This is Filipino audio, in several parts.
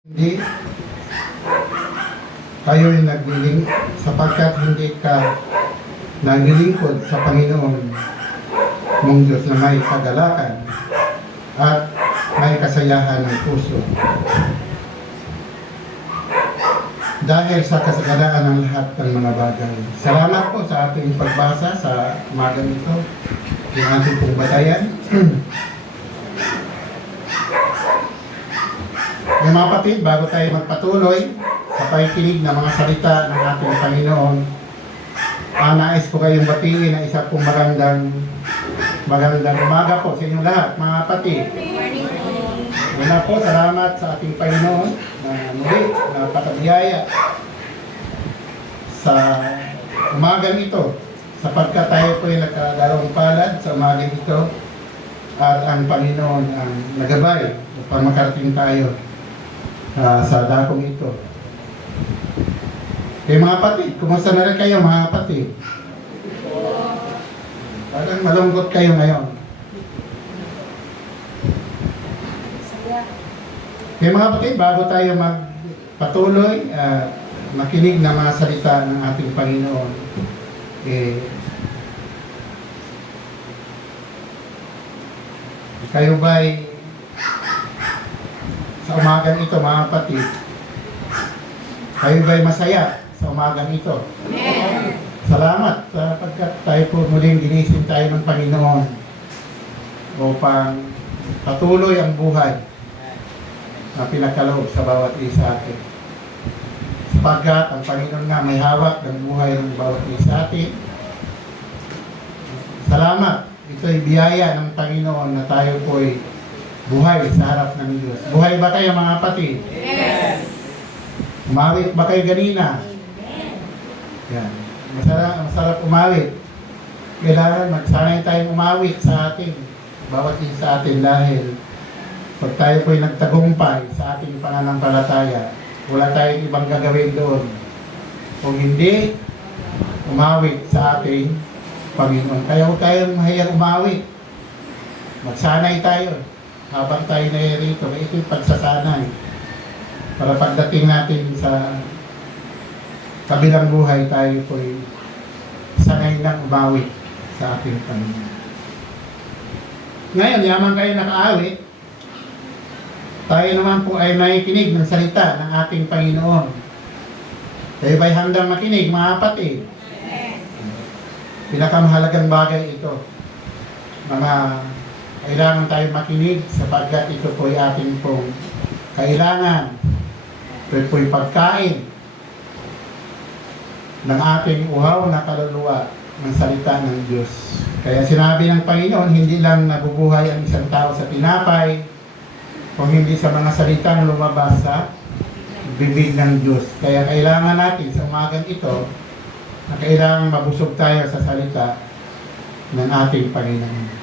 Hindi kayo'y nagliling sapagkat hindi ka naglilingkod sa Panginoon mong Diyos na may kagalakan at may kasayahan ng puso. Dahil sa kasagalaan ng lahat ng mga bagay. Salamat po sa ating pagbasa sa umagang ito. Yung ating pong batayan. Mga kapatid, bago tayo magpatuloy sa pakikinig ng mga salita ng ating Panginoon, nais ko kayong batiin na isa pong magandang umaga po sa inyong lahat, mga kapatid. Una po, salamat sa ating Panginoon na muli napakabiyaya sa umagang ito, sapagkat tayo po ay nagkadalawang palad sa umagang ito at ang Panginoon ang nagabay upang makarating tayo sa dakong ito. Mga kapatid, kumusta na rin kayo mga kapatid? Parang malungkot kayo ngayon. Mga kapatid, bago tayo magpatuloy makinig ng mga salita ng ating Panginoon, kayo ba'y sa umagang ito, mga kapatid, kayo ba'y masaya sa umagang ito? Amen. Salamat sapagkat tayo po muling ginising tayo ng Panginoon upang patuloy ang buhay na pinakaloob sa bawat isa atin. Sapagkat ang Panginoon nga may hawak ng buhay ng bawat isa atin. Salamat. Ito'y biyaya ng Panginoon na tayo po'y buhay sa harap ng Diyos. Buhay ba kayo mga kapatid? Yes! Umawit ba kayo ganina? Yan. Masarap umawit. Kailangan magsanay tayong umawit sa atin. Bawat isa sa atin dahil pag tayo po'y nagtagumpay sa ating pananampalataya, wala tayong ibang gagawin doon. Kung hindi, umawit sa ating Panginoon. Kaya huwag tayong mahiyang umawit. Magsanay tayo. Habang tayo na rito, ito'y pagsasanay para pagdating natin sa kabilang buhay, tayo po'y sanay ng umawit sa ating Panginoon. Ngayon, yaman kayo nakaawit, tayo naman po ay nakikinig ng salita ng ating Panginoon. Kayo ba'y handang makinig, mga kapatid? Pinakamahalagang bagay ito. Mga kailangan tayo makinig sapagkat ito po'y ating pong kailangan. Ito po'y pagkain ng ating uhaw na kaluluwa ng salita ng Diyos. Kaya sinabi ng Panginoon, hindi lang nabubuhay ang isang tao sa tinapay, kung hindi sa mga salitang lumabas sa bibig ng Diyos. Kaya kailangan natin sa umagang ito na kailangan mabusog tayo sa salita ng ating Panginoon.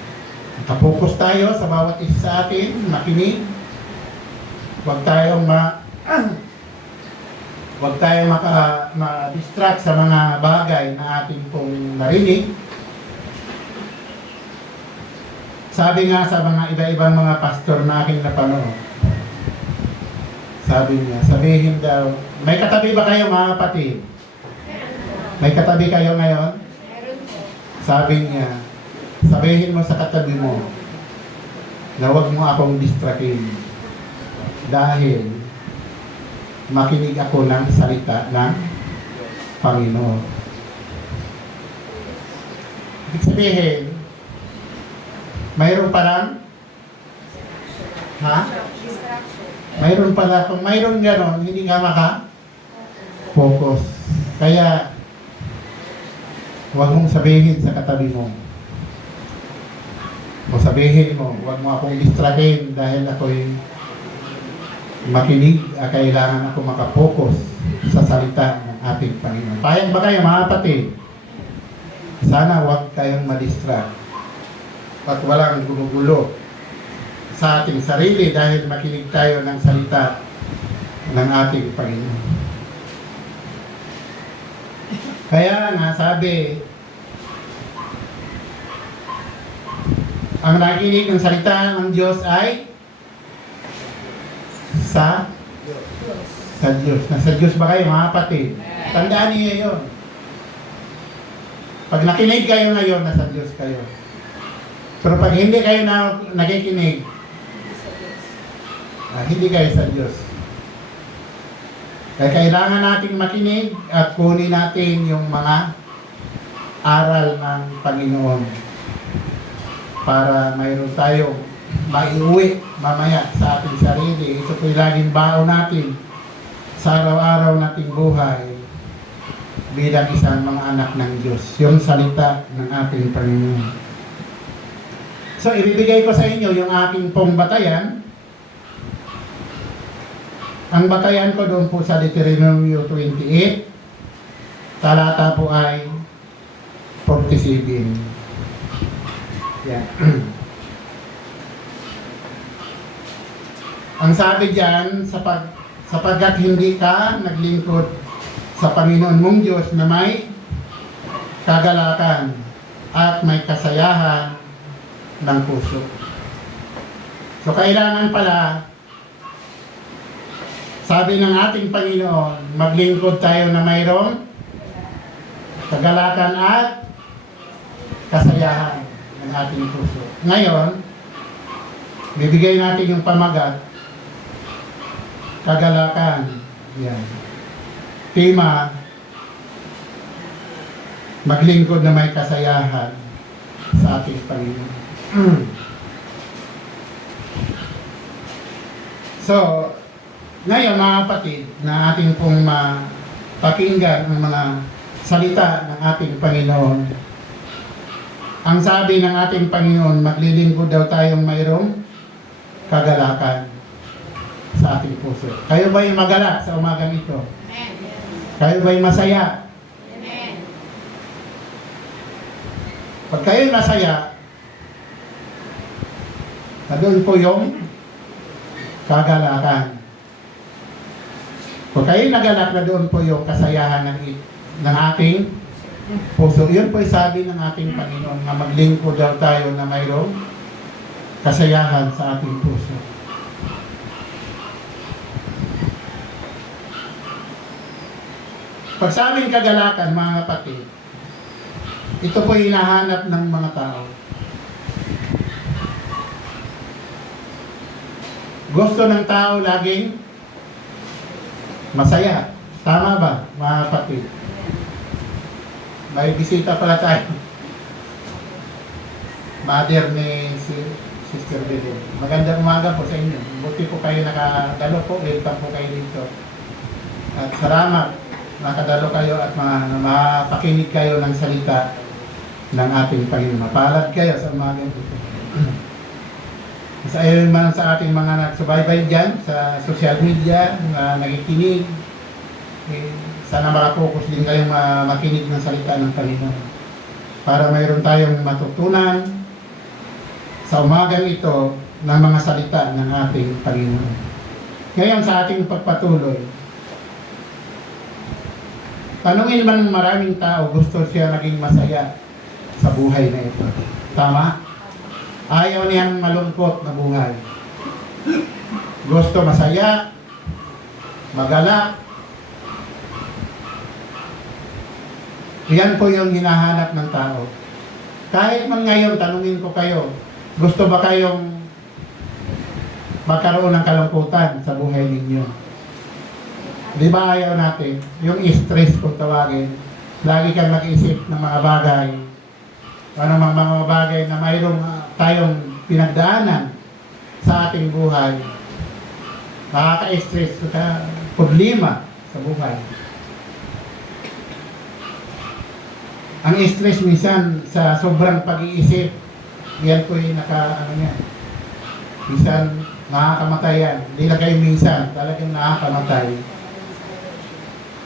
Nakapokus tayo sa bawat isa sa atin, makinig. Huwag tayong ma-distract sa mga bagay na ating pong narinig. Sabi nga sa mga iba-ibang mga pastor na aking napanood, sabi niya, sabihin daw, may katabi ba kayo mga kapatid? May katabi kayo ngayon? Sabi niya, sabihin mo sa katabi mo na huwag mo akong distrakin dahil makinig ako ng salita ng Panginoon. Ibig sabihin, mayroon pa lang? Ha? Mayroon pala. Kung mayroon gano'n, hindi nga maka-focus. Kaya, huwag mong sabihin sa katabi mo. O sabihin mo, huwag mo akong distrakin dahil ako'y makinig, kailangan ako makapokus sa salita ng ating Panginoon. Payag ba kayo mga kapatid? Sana huwag kayong madistract at walang gumugulo sa ating sarili dahil makinig tayo ng salita ng ating Panginoon. Kaya nga sabi, ang nakikinig ng salita ng Diyos ay sa Diyos. Sa Diyos. Nasa Diyos ba kayo, mga kapatid? Tandaan niyo yun. Pag nakinig kayo ngayon, nasa Diyos kayo. Pero pag hindi kayo nakikinig, hindi kayo sa Diyos. Kaya kailangan nating makinig at kunin natin yung mga aral ng Panginoon para mayroon tayong maiuwi mamaya sa ating sarili. Ito po'y laging baon natin sa araw-araw nating buhay bilang isang mga anak ng Diyos. Yung salita ng ating Panginoon. So, ibibigay ko sa inyo yung aking pong batayan. Ang batayan ko doon po sa Deuteronomio 28, talata po ay 47. Yan. Ang sabi diyan, sapagkat hindi ka naglingkod sa Panginoon mong Diyos na may kagalakan at may kasayahan ng puso. So, kailangan pala, sabi ng ating Panginoon, maglingkod tayo na mayroong kagalakan at kasayahan ng ating puso. Ngayon, bibigay natin yung pamagat, kagalakan. Yan. Tema, maglingkod na may kasayahan sa ating Panginoon. So, ngayon mga kapatid, na ating pong pakinggan ang mga salita ng ating Panginoon. Ang sabi ng ating Panginoon, maglilingkod daw tayong mayroong kagalakan sa ating puso. Kayo ba'y magalak sa umagang ito? Kayo ba'y masaya? Pag kayo masaya, doon po yung kagalakan. Kung kayo nagalak, na doon po yung kasayahan ng ating puso. Yun po sabi ng ating Panginoon na maglingkod daw tayo na mayroong kasayahan sa ating puso. Pag sa aming kagalakan, mga kapatid, ito po hinahanap ng mga tao. Gusto ng tao laging masaya. Tama ba, mga kapatid? May bisita pala tayo. Mother ni Sister Belen. Magandang umaga po sa inyo. Buti po kayo nakadalo po. Welcome po kayo dito. At salamat. Nakadalo kayo at mapakinig kayo ng salita ng ating Panginoon. Mapalad kayo sa umaga ito. Sa ayon man sa ating mga nagsubaybay dyan sa social media, nakikinig, sana makapokus din kayong makinig ng salita ng Panginoon para mayroon tayong matutunan sa umagang ito ng mga salita ng ating Panginoon. Ngayon sa ating pagpatuloy, tanungin man maraming tao, gusto siya naging masaya sa buhay na ito. Tama? Ayaw niyang malungkot na buhay. Gusto masaya, magalak. Yan po yung hinahanap ng tao. Kahit man ngayon, tanungin ko kayo, gusto ba kayong magkaroon ng kalungkutan sa buhay ninyo? Di ba ayaw natin? Yung stress kung tawagin, lagi kang nag-isip ng mga bagay, mga bagay na mayroong tayong pinagdaanan sa ating buhay. Nakaka-stress ka, problema sa buhay. Ang stress minsan sa sobrang pag-iisip, yan po yung minsan nakakamatay yan. Hindi na kayo minsan, talagang nakakamatay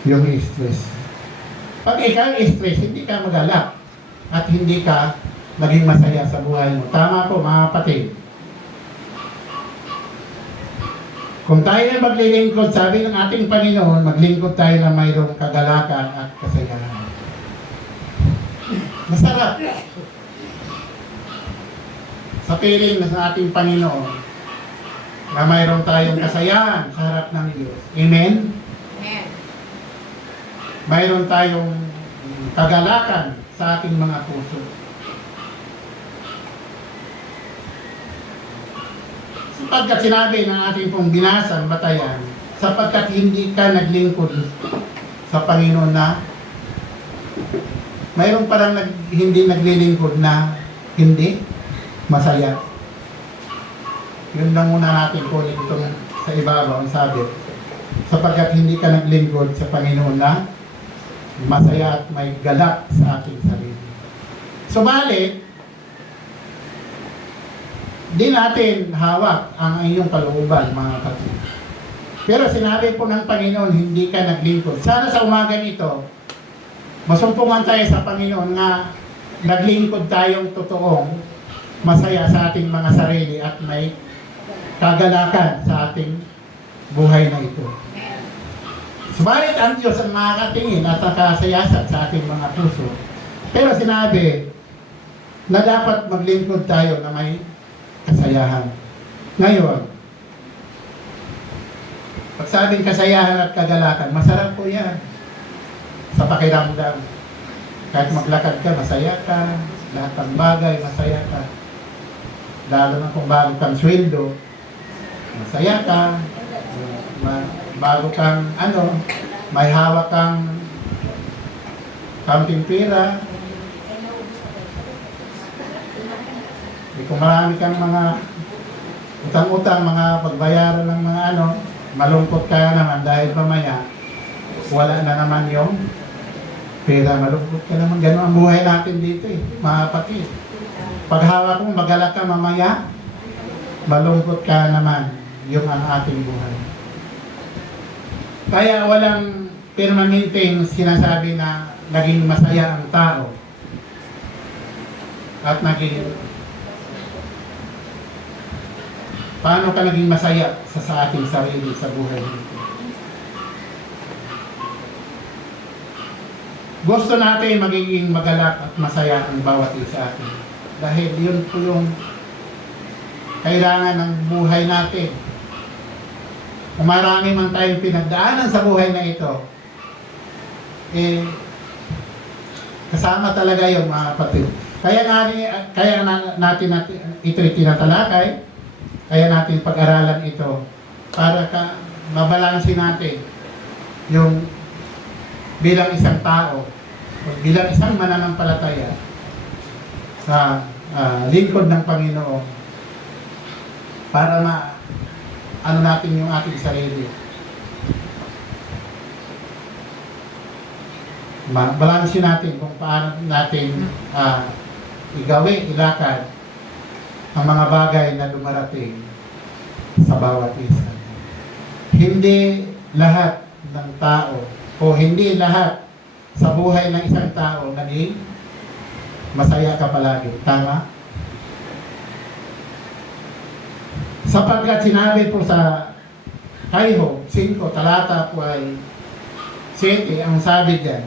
yung stress. Pag ikaw stress, hindi ka magalak at hindi ka naging masaya sa buhay mo. Tama po mga kapatid. Kung tayo ay maglilingkod, sabi ng ating Panginoon, maglingkod tayo na mayroong kagalakan at kasayahan. Masarap. Sa piling ng ating Panginoon, na mayroong tayong kasayahan sa harap ng Diyos. Amen? mayroon tayong kagalakan sa ating mga puso. Sapagkat sinabi ng ating pong binasang batayan, sapagkat hindi ka naglingkod sa Panginoon na mayroon parang hindi naglilingkod na hindi masaya. Yun lang muna natin kunin itong sa ibabaw ang sabi. Sapagkat hindi ka naglingkod sa Panginoon na masaya at may galak sa ating sarili. Subalit, di natin hawak ang iyong kalooban, mga kapatid. Pero sinabi po ng Panginoon, hindi ka naglingkod. Sana sa umaga nito, masumpungan tayo sa Panginoon nga naglingkod tayong totoong masaya sa ating mga sarili at may kagalakan sa ating buhay na ito. Subalit ang Diyos ang makakatingin at nakasayasat sa ating mga puso. Pero sinabi na dapat maglingkod tayo na may kasayahan. Ngayon, pag sabing kasayahan at kagalakan, masarap po yan sa pakiramdam. Kahit maglakad ka, masaya ka. Lahat ng bagay, masaya ka. Lalo na kung bago kang sweldo, masaya ka. Bago kang, may hawak kang counting pera. Kung marami kang mga utang-utang, mga pagbayaran ng mga malungkot ka naman dahil mamaya wala na naman yung pera, malungkot ka naman. Ganun ang buhay natin dito mga kapatid. Pag hawak mo, magalak ka mamaya, malungkot ka naman. Yung ang ating buhay. Kaya walang permanenteng sinasabi na naging masaya ang tao at paano ka naging masaya sa ating sarili sa buhay nito? Gusto natin magiging magalak at masaya ang bawat isa atin. Dahil yun po yung kailangan ng buhay natin. Kung marami man tayong pinagdaanan sa buhay na ito, kasama talaga yung mga kapatid. Kaya natin ito tinatalakay, kaya natin pag-aralan ito para mabalansin natin yung bilang isang tao o bilang isang mananampalataya sa lingkod ng Panginoon para natin yung ating sarili. Balansin natin kung paano natin ilakad ang mga bagay na dumarating sa bawat isa. Hindi lahat ng tao o hindi lahat sa buhay ng isang tao naging masaya ka palagi. Tama? Sapagkat sinabi po sa Kayho 5, talata po ay 7, ang sabi dyan,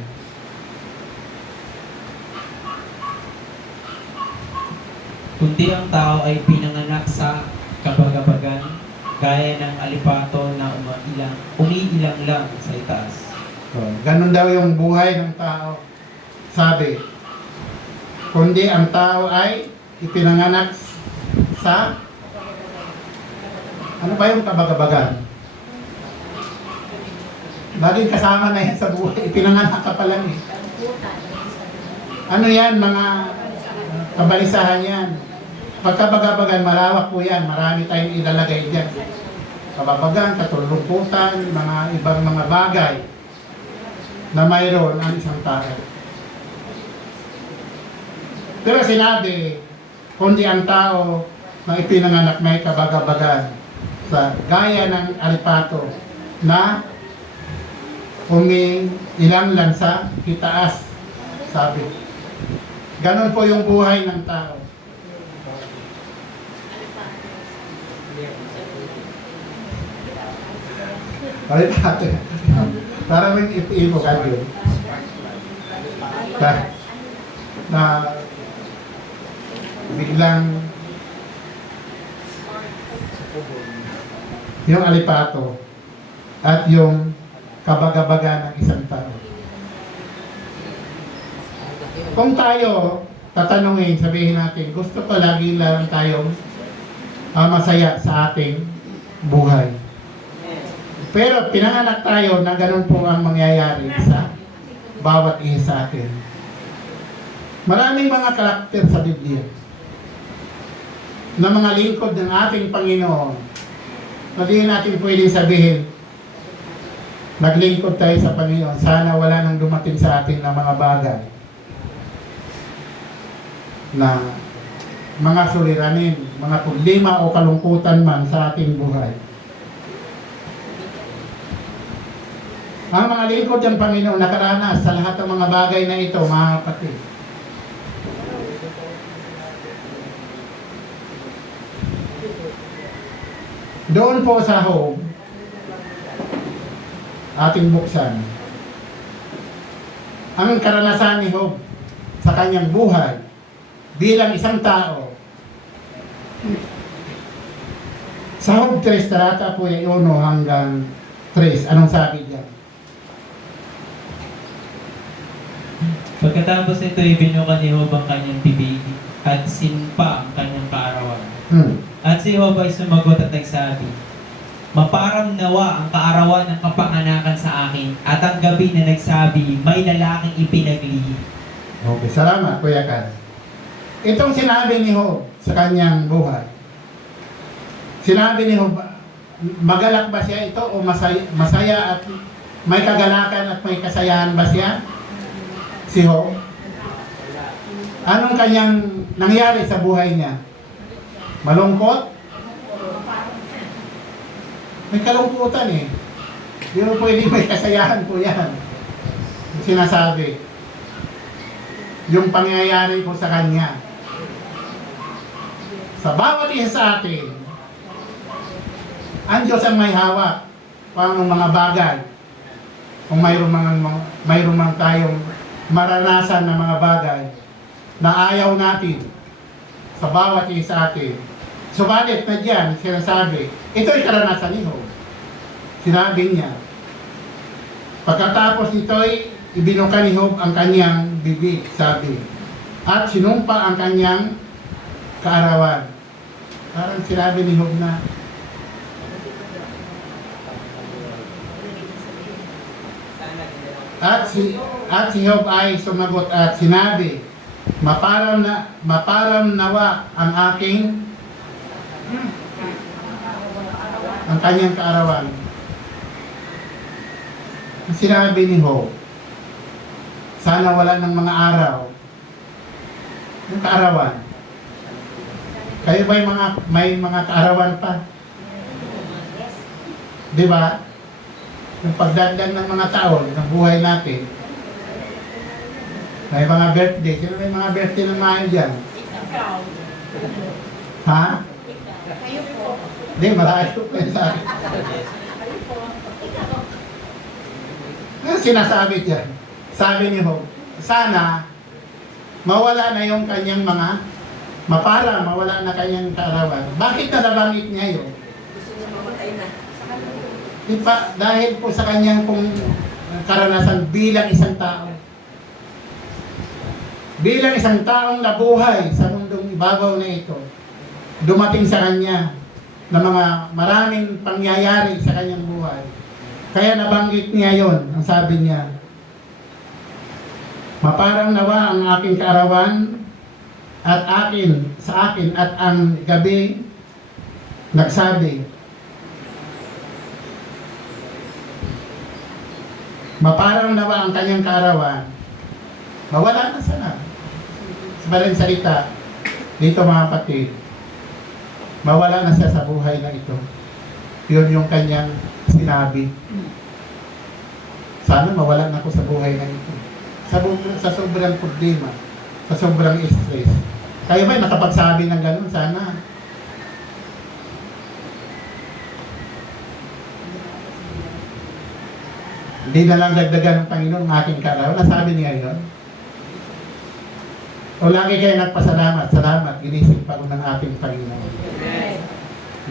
kundi ang tao ay pinanganak sa kabagabagan, gaya ng alipato na umiilang lang sa itaas. Ganun daw yung buhay ng tao. Sabi, kundi ang tao ay ipinanganak sa ano ba yung kabagabagan? Laging kasama na yan sa buhay. Ipinanganak ka pa lang . Ano yan? Mga kabalisahan yan. Pagkabagabagan, malawak po yan. Marami tayong ilalagay dyan. Kababagan, katulungkutan, mga ibang mga bagay na mayroon ang isang tao. Pero sinabi, kundi ang tao na ipinanganak may kabagabagan sa gaya ng alipato na umiilang sa itaas, sabi. Ganon po yung buhay ng tao. Alipato. Parang may ipo ka yun. Na biglang yung alipato at yung kabagabaga ng isang tao. Kung tayo tatanungin, sabihin natin, gusto ko lagi lang tayo masaya sa ating buhay. Pero pinanganak tayo na ganun po ang mangyayari sa bawat isa sa atin. Maraming mga karakter sa Biblia na mga lingkod ng ating Panginoon na di natin pwedeng sabihin naglingkod tayo sa Panginoon, sana wala nang dumating sa atin na mga bagay na mga suliranin, mga problema o kalungkutan man sa ating buhay. Ang mga lingkod ng Panginoon nakaranas sa lahat ng mga bagay na ito, mga kapatid. Doon po sa Job, ating buksan, ang karanasan ni Job sa kanyang buhay bilang isang tao. Sa Job 3, talata po yung 1 hanggang 3, anong sabi diyan? Pagkatapos nito, ibinuka ni Job ang kanyang bibig at sinpa ang kanyang kaarawan. At si Job ay sumagot at nagsabi, maparang nawa ang kaarawan ng kapanganakan sa akin at ang gabi na nagsabi, may lalaking ipinaglihim. Okay, salamat Kuya Kan. Itong sinabi ni Job sa kanyang buhay, sinabi ni Job, magalak ba siya ito o masaya at may kagalakan at may kasayahan ba siya? Si Job? Anong kanyang nangyari sa buhay niya? Malungkot? May kalungkutan eh. Hindi mo pwede may kasayahan po yan. Sinasabi. Yung pangyayari po sa kanya. Sa bawat isa sa atin, ang Diyos ang may hawak ng mga bagay. Kung mayroon man tayong maranasan ng mga bagay na ayaw natin sa bawat isa sa atin. Subalit na diyan, sinasabi, ito'y karanasan ni Job. Sinabi niya, pagkatapos nito'y ibinuka ni Job ang kanyang bibig, sabi, at sinumpa ang kanyang kaarawan. Parang sinabi ni Job na, at si Job ay sumagot at sinabi, maparam nawa ang aking ang kanyang kaarawan. Sinabi ni Job, sana wala ng mga araw yung kaarawan. Kayo ba may mga kaarawan pa? Di ba? Yung pagdagdag ng mga taon ng buhay natin, may mga birthday. Sino may mga birthday ng mahal dyan? Ha? Hindi, malayo po yun sa akin. Ano sinasabi dyan? Sabi ni Job, sana mawala na yung kanyang mga mawala na kanyang kaarawan. Bakit nalabangit niya yun? Dahil po sa kanyang karanasan bilang isang tao. Bilang isang taong nabuhay sa mundong ibabaw na ito, dumating sa kanya na mga maraming pangyayari sa kanyang buhay. Kaya nabanggit niya yon, ang sabi niya, maparang nawa ang aking kaarawan at sa akin at ang gabi nagsabi, maparang nawa ang kanyang kaarawan, mawala na sana. Sa maling salita, dito mga kapatid, mawala na siya sa buhay na ito. Yun yung kanyang sinabi. Sana mawala na ako sa buhay na ito. Sa sobrang problema, sa sobrang stress. Kayo ba nakapagsabi ng ganun? Sana. Hindi na lang dagdagan ng Panginoon ang aking kaarawan. Nasabi niya yun. O lagi kayo nagpasalamat. Salamat, ginising pa ko ng ating Panginoon.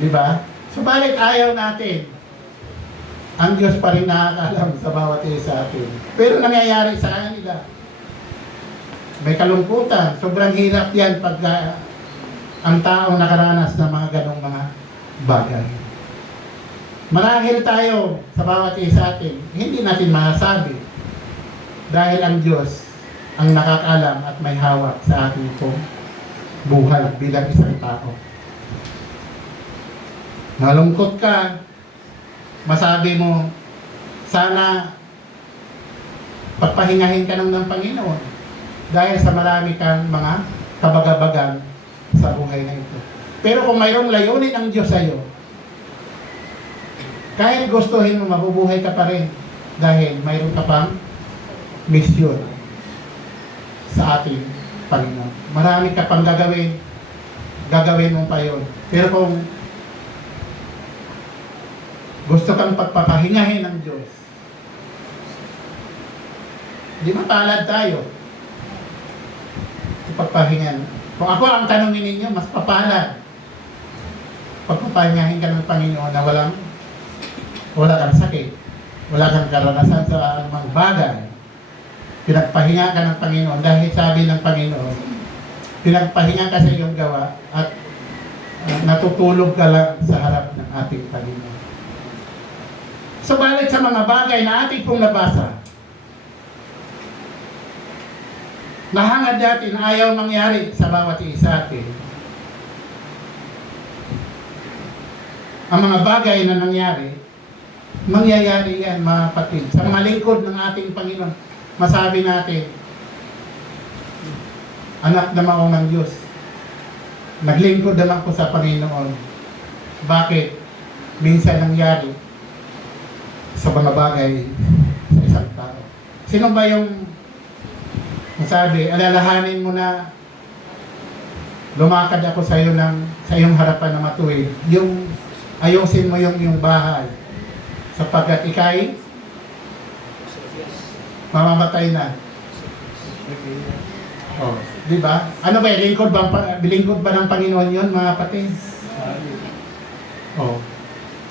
Di ba? Subalit ayaw natin. Ang Diyos pa rin nakakaalam sa bawat isa sa atin. Pero nangyayari sa kanila. may kalungkutan. Sobrang hirap yan pag ang taong nakaranas ng mga ganong mga bagay. Marahil tayo sa bawat isa atin, hindi natin masasabi dahil ang Diyos ang nakakaalam at may hawak sa ating pong buhay bilang isang tao. Nalungkot ka, masabi mo, sana pagpahingahin ka ng Panginoon dahil sa marami kang mga kabagabagan sa buhay na ito. Pero kung mayroong layunin ang Diyos sa iyo, kahit gustuhin mo, mabubuhay ka pa rin dahil mayroon ka pang misyon sa ating Panginoon. Marami ka pang gagawin mo pa yun. Pero kung gusto kang pagpapahingahin ng Diyos, di mapalad tayo. Pagpahingan. Kung ako ang tanongin ninyo, mas papalad. Pagpapahingahin ka ng Panginoon na wala kang sakit, wala kang karanasan sa anumang bagay. Pinagpahinga ka ng Panginoon dahil sabi ng Panginoon, pinagpahinga ka sa iyong gawa at natutulog ka lang sa harap ng ating Panginoon. So balik sa mga bagay na ating pong nabasa, nahangad natin na ayaw mangyari sa bawat isa atin. Ang mga bagay na nangyari, mangyayari yan, mga kapatid. Sa mga lingkod ng ating Panginoon, masabi natin, anak naman ako ng Diyos. Naglingkod naman ko sa Panginoon. Bakit? Minsan nangyari sa mga bagay sa isang tao. Sino ba yung masabi, alalahanin mo na lumakad ako sa iyo sa iyong harapan na matuwid. Yung ayusin mo yung iyong bahay sapagkat ikay mamamatay na. Oh, di ba? Ano ba, lingkod ba ng Panginoon 'yon, mga kapatid? Oh.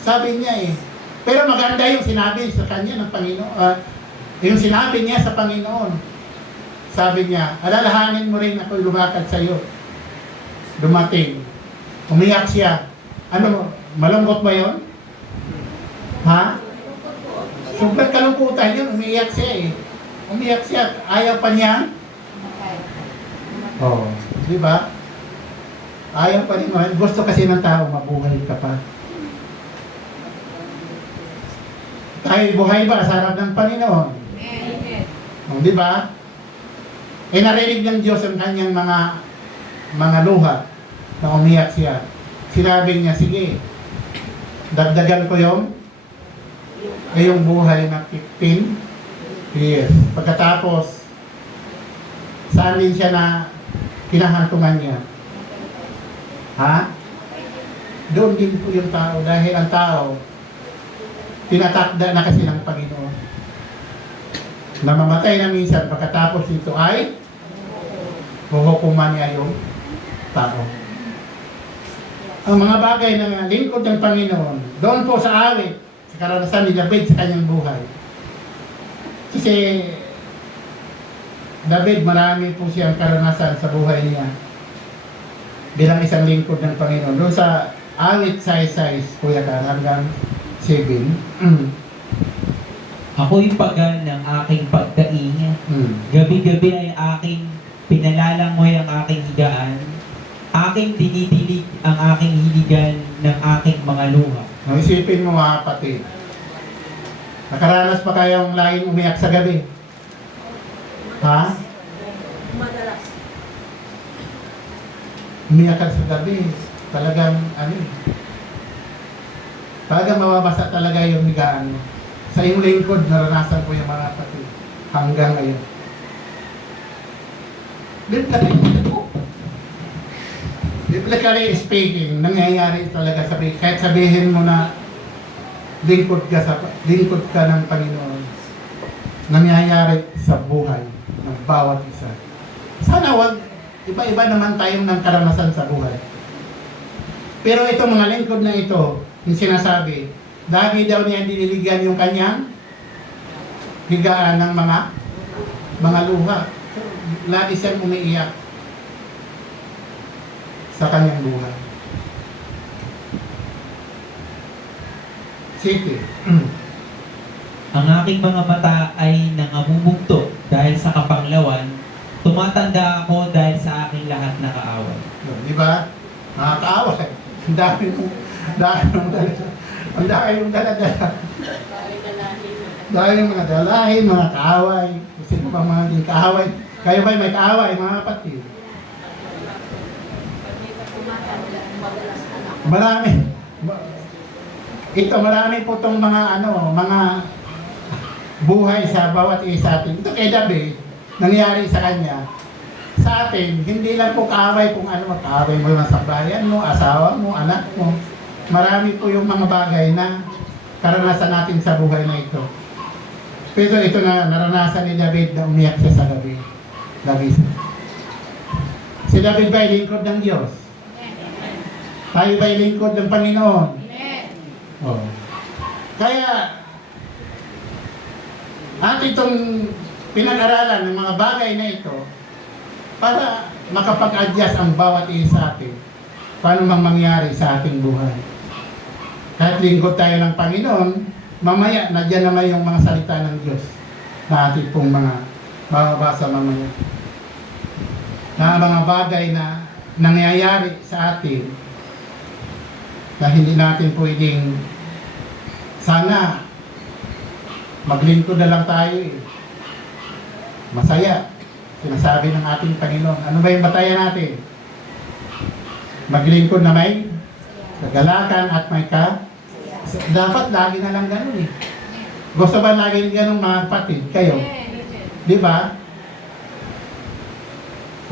Sabi niya pero maganda yung sinabi sa kanya ng Panginoon. Yung sinabi niya sa Panginoon. Sabi niya, alalahanin mo rin ako lumakad sa iyo. Dumating. Umiyak siya. Ano, malungkot ba 'yon? Ha? Sobrang kalungkutan yun. Umiyak siya Umiyak siya. Ayaw pa niya. Oh, di ba? Ayaw pa rin. Gusto kasi ng tao, mabuhay ka pa. Tayo buhay ba sa harap ng Panginoon? Oh, di ba? Narinig ng Diyos ang kanyang mga luha na umiyak siya. Sinabi niya, sige, dagdagan ko yung buhay na 15 years. Pagkatapos, saan din siya na kinahantungan niya? Ha? Doon din po yung tao. Dahil ang tao, tinatakda na kasi ng Panginoon. Namamatay na minsan, pagkatapos ito ay huhukuman niya yung tao. Ang mga bagay na lingkod ng Panginoon, doon po sa awit, sa karanasan ni David sa kanyang buhay. Kasi David, marami po siyang karanasan sa buhay niya bilang isang lingkod ng Panginoon. Doon sa awit 6:6, Kuya Kar, hanggang 7. Ako'y pagal ng aking pagdaing. Gabi-gabi ay aking pinalalangoy ang aking higaan. Aking dinidilig ang aking hiligan ng aking mga luha. Isipin mo, mga kapatid. Nakaranas pa kayong laging umiyak sa gabi? Ha? Umiyak ka sa gabi. Talagang, talagang mababasa talaga yung higaan mo. Sa iyong lingkod, naranasan ko yung mga kapatid. Hanggang ngayon. Biblically speaking, nangyayari talaga kahit sabihin mo na lingkod ka ng Panginoon, nangyayari sa buhay ng bawat isa. Sana wag, iba-iba naman tayong ng karanasan sa buhay. Pero itong mga lingkod na ito, yung sinasabi, dahil daw niya diniligan yung kanyang higaan ng mga luha. So, lagi siyang umiiyak sa kanyang buhay. Sige. Ang aking mga mata ay nangabubugto dahil sa kapanglawan. Tumatanda ako dahil sa aking lahat na kaaway. Di ba? Nakakaaway. Ang dami mong ang dami mong dala-dala. Dahil yung mga dalahin, mga kaaway. Kasi pa mga din kaaway. Kayo ba'y may kaaway, mga kapatid? Marami. Ito, marami po itong mga mga buhay sa bawat isa atin. Ito kay David, nangyari sa kanya. Sa atin, hindi lang po kaaway kung kaaway mo lang sa bayan mo, asawa mo, anak mo. Marami po yung mga bagay na karanasan natin sa buhay na ito. Pero ito na naranasan ni David na umiyak siya sa gabi. Si David ba ay lingkod ng Diyos? Tayo ba ay lingkod ng Panginoon? Oh. Kaya, atin itong pinag-aralan ng mga bagay na ito para makapag-adjust ang bawat isa atin paano mang mangyari sa ating buhay. Kahit lingkod tayo ng Panginoon, mamaya, nadyan naman yung mga salita ng Diyos na ating pong mga mababasa mamaya. Na mga bagay na nangyayari sa atin na hindi natin pwedeng sana maglingkod na lang tayo eh. Masaya. Sinasabi ng ating Panginoon. Ano ba yung batayan natin? Maglingkod na may kagalakan at may dapat lagi na lang ganun eh. Gusto ba lagi ganun mga kapatid? Kayo? Di ba?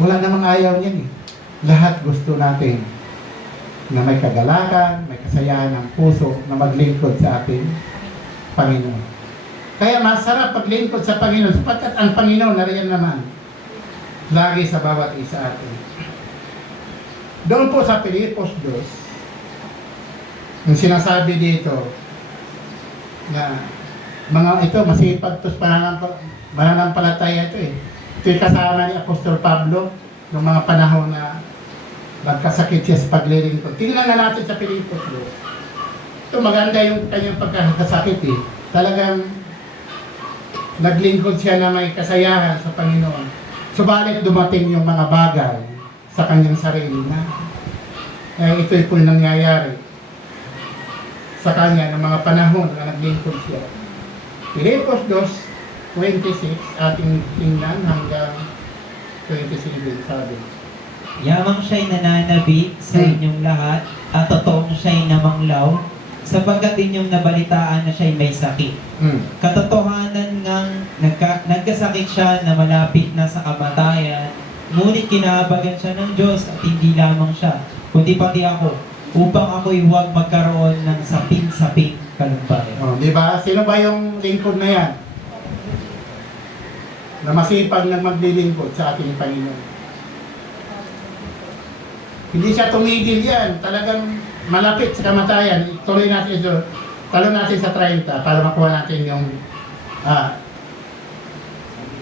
Wala namang ayaw niyan eh. Lahat gusto natin na may kagalakan, may kasayahan ng puso na maglingkod sa ating Panginoon. Kaya masarap paglingkod sa Panginoon sapagkat ang Panginoon nariyan naman lagi sa bawat isa atin. Doon po sa Pilipos 2, yung sinasabi dito na mga ito masipag tos mananampalataya ito eh. Ito'y kasama ni Apostol Pablo noong mga panahon na nagkasakit siya sa paglilingkod. Tingnan na natin sa Pilipos 2. Ito maganda yung kanyang pagkakasakit eh. Talagang naglingkod siya na may kasayahan sa Panginoon. Subalit dumating yung mga bagay sa kanyang sarili na ito'y po nangyayari sa kanya ng mga panahon na naglingkod siya. Pilipos 2:26 ating tingnan hanggang 27 sabi. Yamang siya'y nananabik sa inyong lahat at totoong siya'y namanglaw sapagkat inyong nabalitaan na siya'y may sakit. Katotohanan ngang nagkasakit siya na malapit na sa kamatayan, ngunit kinahabagan siya ng Diyos at hindi lamang siya, kundi pati ako, upang ako'y huwag magkaroon ng saping-saping kalumpayan. Oh, di ba? Sino ba yung lingkod na yan? Na masipag na maglilingkod sa ating Panginoon. Hindi siya tumigil yan. Talagang malapit sa kamatayan. Tuloy natin ito. Talo natin sa 30 para makuha natin yung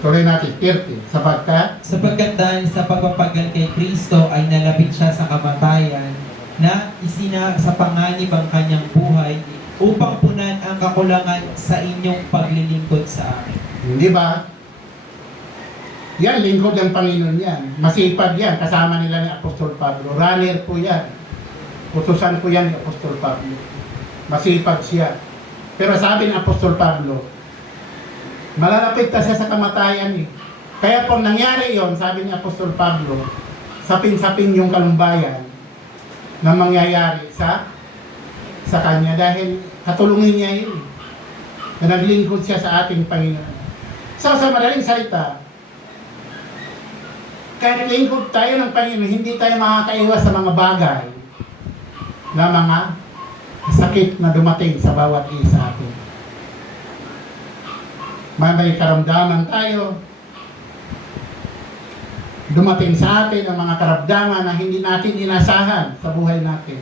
tuloy natin 30. Sapagkat dahil sa pagpapagal kay Kristo ay nalapit siya sa kamatayan na sa panganib ang kanyang buhay upang punan ang kakulangan sa inyong paglilingkod sa akin. Hindi ba? Yan, lingkod ng Panginoon yan. Masipag yan. Kasama nila ni Apostol Pablo. Runner po yan. Utusan po yan ni Apostol Pablo. Masipag siya. Pero sabi ni Apostol Pablo, malalapit na siya sa kamatayan eh. Kaya pag nangyari yon, sabi ni Apostol Pablo, sapin-sapin yung kalumbayan na mangyayari sa kanya dahil katulungin niya yun eh. Na naglingkod siya sa ating Panginoon. So sa madaling salita, kahit lingkod tayo ng Panginoon, hindi tayo makakaiwas sa mga bagay na mga sakit na dumating sa bawat isa atin. May karamdaman tayo. Dumating sa atin ang mga karamdaman na hindi natin inasahan sa buhay natin.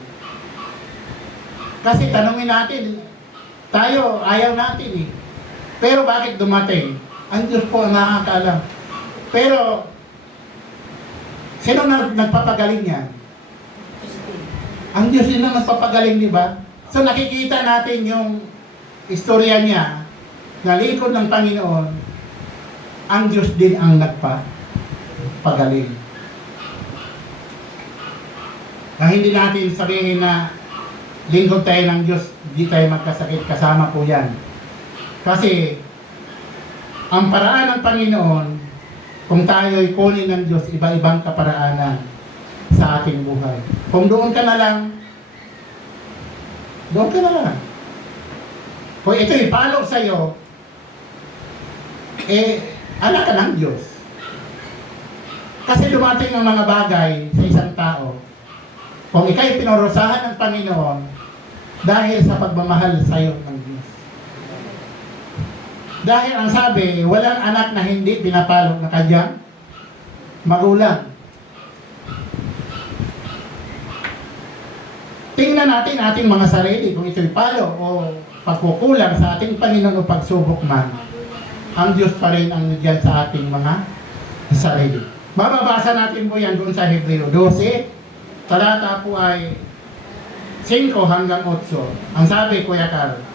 Kasi tanungin natin, tayo, ayaw natin eh. Pero bakit dumating? Ang Diyos po ang nakakaalam. Pero Sino na nagpapagaling yan? Ang Diyos din ang nagpapagaling, di ba? So nakikita natin yung istorya niya na lingkod ng Panginoon, ang Diyos din ang nagpapagaling. Na hindi natin sabihin na lingkod tayo ng Diyos, di tayo magkasakit, kasama po yan. Kasi ang paraan ng Panginoon, kung tayo'y kunin ng Diyos, iba-ibang kaparaanan sa ating buhay. Kung doon ka na lang, doon ka na lang. Kung ito'y palo sa'yo, anak ka ng Diyos. Kasi dumating ang mga bagay sa isang tao, kung ikaw'y pinarusahan ng Panginoon, dahil sa pagmamahal sa'yo ng Diyos. Dahil ang sabi, walang anak na hindi pinapalo na kanyang magulang. Tingnan natin ating mga sarili kung ito'y palo o pagkukulang sa ating Panginoon o pagsubok man. Ang Diyos pa rin ang nandiyan sa ating mga sarili. Mababasa natin po yan doon sa Hebreo 12. Talata po ay 5 hanggang 8. Ang sabi, Kuya Carl,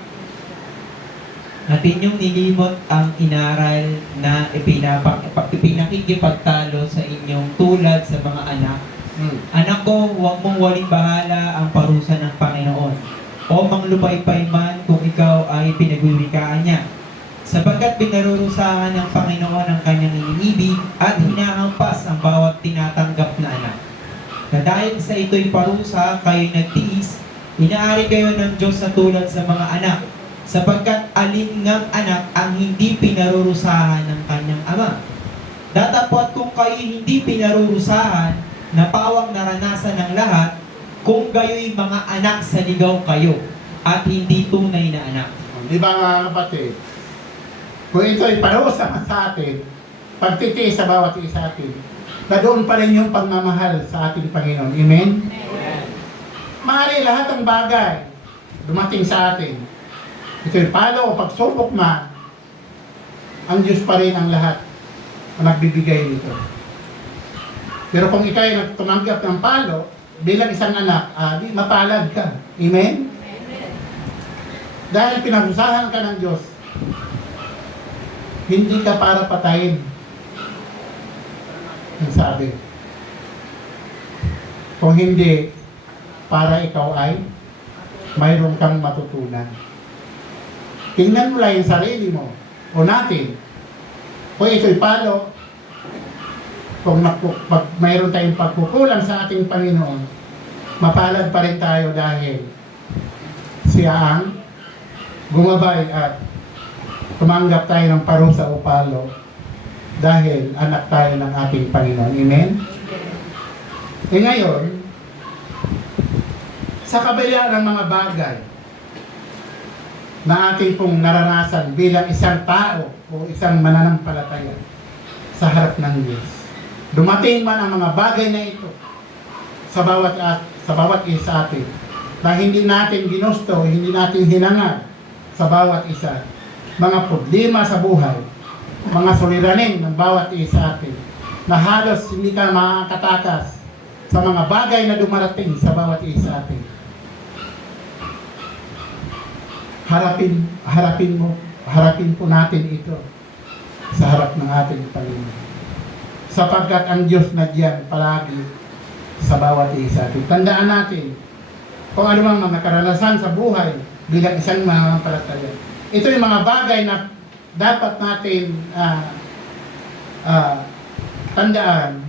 At inyong nilimot ang inaral na ipinakikipagtalo sa inyong tulad sa mga anak. Anak ko, huwag mong waling bahala ang parusa ng Panginoon o manglupaypay man kung ikaw ay pinagwiwikaan niya. Sapagkat pinarurusahan ng Panginoon ang kanyang iniibig at hinahampas ang bawat tinatanggap na anak. Na dahil sa ito'y parusa, kayo'y nagtiis, inaari kayo ng Diyos na tulad sa mga anak. Sapagkat alin ngang anak ang hindi pinarurusahan ng kanyang ama. Datapwat kung kayo hindi pinarurusahan, na pawang naranasan ng lahat, kung gayo'y mga anak sa ligaw kayo, at hindi tunay na anak. di ba mga kapatid? Kung ito'y parusa sa atin, pagtitiis sa bawat isa atin, na doon pa rin yung pagmamahal sa ating Panginoon. Amen? Amen. Maaari lahat ng bagay dumating sa atin. Ito'y palo o pagsubok man, ang Diyos pa rin ang lahat ang nagbibigay nito. Pero kung ikaw ay tumanggap ng palo, bilang isang anak, di mapalad ka. Amen? Amen. Dahil pinarusahan ka ng Diyos, hindi ka para patayin. Ang sabi. Kung hindi, para ikaw ay mayroon kang matutunan. Tingnan mo lang yung sarili mo o natin. Kung ito'y palo, kung mayroon tayong pagkukulang sa ating Panginoon, mapalad pa rin tayo dahil siya ang gumabay at tumanggap tayo ng parusa o palo dahil anak tayo ng ating Panginoon. Amen? Ngayon, sa kabila ng mga bagay na ating pong naranasan bilang isang tao o isang mananampalataya sa harap ng Diyos, dumating man ang mga bagay na ito sa bawat isa atin na hindi natin ginusto, hindi natin hinangad sa bawat isa, mga problema sa buhay, mga suliranin ng bawat isa atin na halos hindi ka makakatakas sa mga bagay na dumarating sa bawat isa atin. Harapin po natin ito sa harap ng ating Panginoon. Sapagkat ang Diyos na diyan palagi sa bawat isa. Tandaan natin kung ano mang mga karanasan sa buhay bilang isang mananampalataya. Ito yung mga bagay na dapat natin tandaan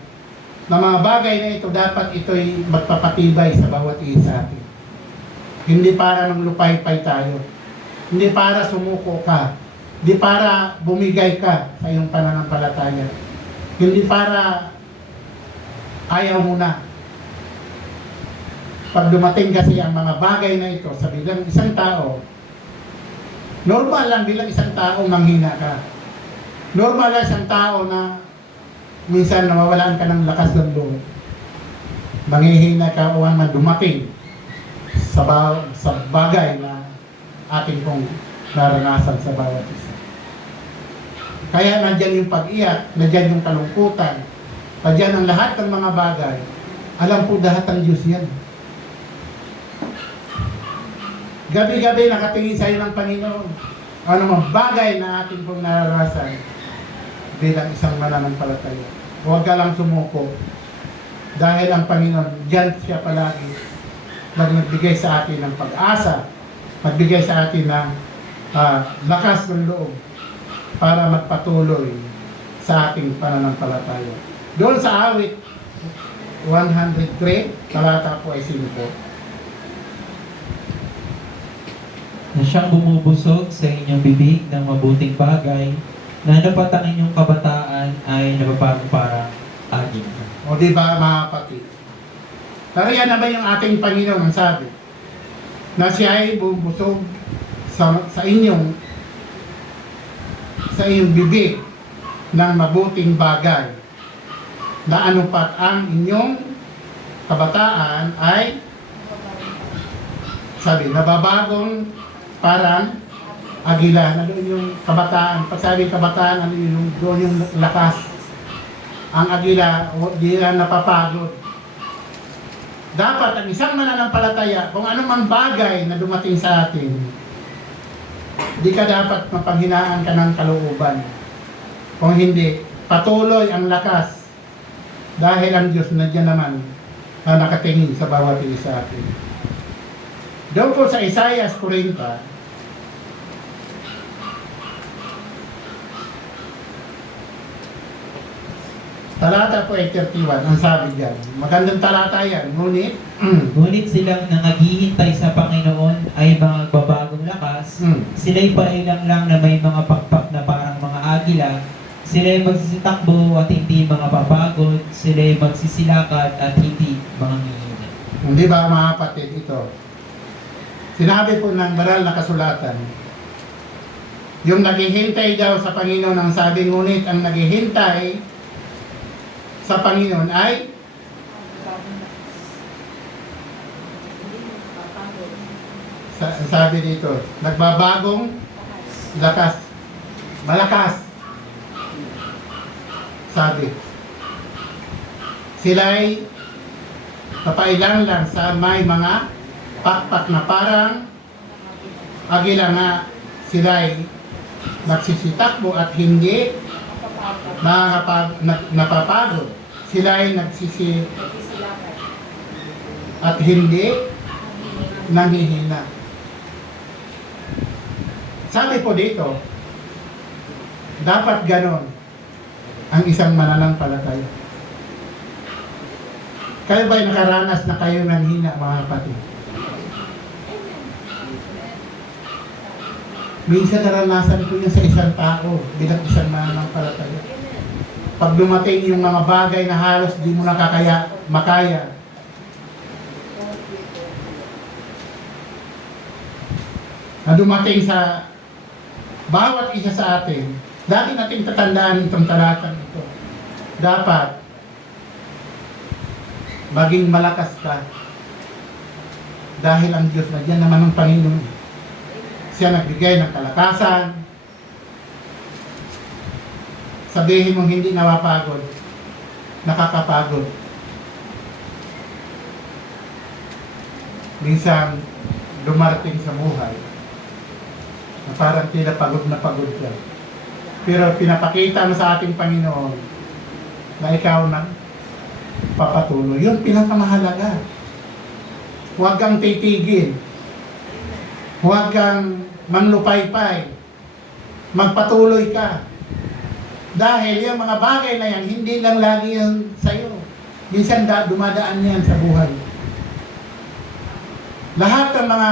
na mga bagay na ito dapat ito'y magpapatibay sa bawat isa atin. Hindi para manglupaypay tayo. Hindi para sumuko ka. Hindi para bumigay ka sa iyong pananampalataya. Hindi para ayaw mo na. Pag dumating kasi ang mga bagay na ito sa bilang isang tao, normal lang bilang isang tao manghina ka. Normal lang isang tao na minsan nawawalan ka ng lakas ng loob. Manghihina ka o man dumating sa bagay na ating pong naranasan sa bawat isa. Kaya nandyan yung pag-iyak, nandyan yung kalungkutan, Padyan ang lahat ng mga bagay. Alam po lahat ng Diyos yan. Gabi-gabi nakatingin sa iyo ng Panginoon. Ano mga bagay na ating pong nararasan bilang isang mananampalataya. Huwag ka lang sumuko. Dahil ang Panginoon, diyan siya palagi nagbigay sa atin ng pag-asa, magbigay sa atin ng lakas ng loob para magpatuloy sa ating pananampalataya. Doon sa awit 103, talata po ay 5. Na siyang bumubusog sa inyong bibig ng mabuting bagay, na dapat ang inyong kabataan ay nababago para aging. O di ba mga kapatid? Pero yan naman yung ating Panginoon ang sabi, na siya ay bubusog sa inyong bibig ng mabuting bagay, na anupat ang inyong kabataan ay sabi, nababagong parang agila. Na doon yung kabataan. Pag sabi kabataan, ano yung, doon yung lakas. Ang agila, di lang napapagod. Dapat ang isang mananampalataya, kung anumang bagay na dumating sa atin, di ka dapat mapanghinaan ka ng kalooban. Kung hindi, patuloy ang lakas. Dahil ang Diyos na dyan naman na nakatingin sa bawat isa sa atin. Doon po sa Isaiah 40, talata po ay 31, ang sabi dyan. Magandang talata yan, ngunit, Ngunit silang nangaghihintay sa Panginoon ay mga babagong lakas. Sila'y pailang lang na may mga pakpak na parang mga agila. Sila'y magsisitakbo at hindi mga papagod. Sila'y magsisilakad at hindi mga ngihina. hindi ba mga kapatid ito? Sinabi po ng banal na kasulatan, yung naghihintay daw sa Panginoon, ang sabi, ngunit ang naghihintay sa Panginoon ay sabi dito, nagbabagong lakas. Malakas. Sabi. Sila'y papailang lang sa may mga pakpak na parang agila nga. Sila'y nagsisitakbo at hindi napapagod. Sila'y at hindi nanghihina. Sabi po dito, dapat ganon ang isang mananampalataya. Kayo ba'y nakaranas na kayo nanghina, mga kapatid? Minsan naranasan ko yun sa isang tao bilang isang mananampalataya. Pag dumating yung mga bagay na halos di mo makaya, na dumating sa bawat isa sa atin, dati nating tatandaan itong talatang ito. Dapat maging malakas ka dahil ang Diyos na diyan naman ng Panginoon. Siya nagbigay ng kalakasan. Sabihin mong hindi napapagod, nakakapagod. Minsan dumarating sa buhay na parang tila pagod na pagod ka. Pero pinapakita mo sa ating Panginoon na ikaw na papatuloy. Yun pinakamahalaga. Huwag kang titigil. Huwag kang manlupaypay. Magpatuloy ka. Dahil yung mga bagay na yan, hindi lang lagi yan sa'yo. Minsan dumadaan yan sa buhay. Lahat ng mga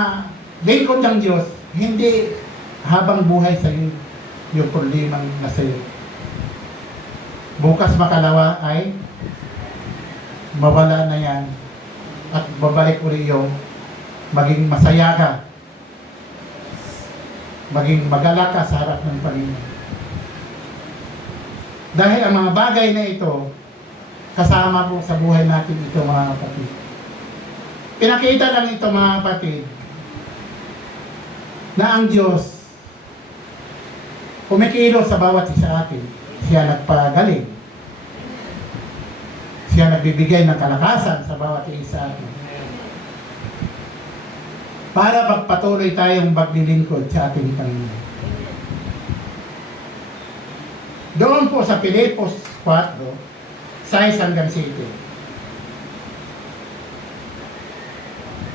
lingkod ng Diyos, hindi habang buhay sa iyo yung problemang nasa iyo. Bukas makalawa ay mawala na yan at babalik uli yung maging masaya ka, maging magalak ka sa harap ng Panginoon. Dahil ang mga bagay na ito kasama po sa buhay natin ito, mga kapatid. Pinakita lang ito, mga kapatid, na ang Diyos kumikilos sa bawat isa atin. Siya nagpagaling. Siya nagbibigay ng kalakasan sa bawat isa atin. Para magpatuloy tayong maglilingkod sa ating Panginoon. Doon po sa Pilipos 4, 6 hanggang 7.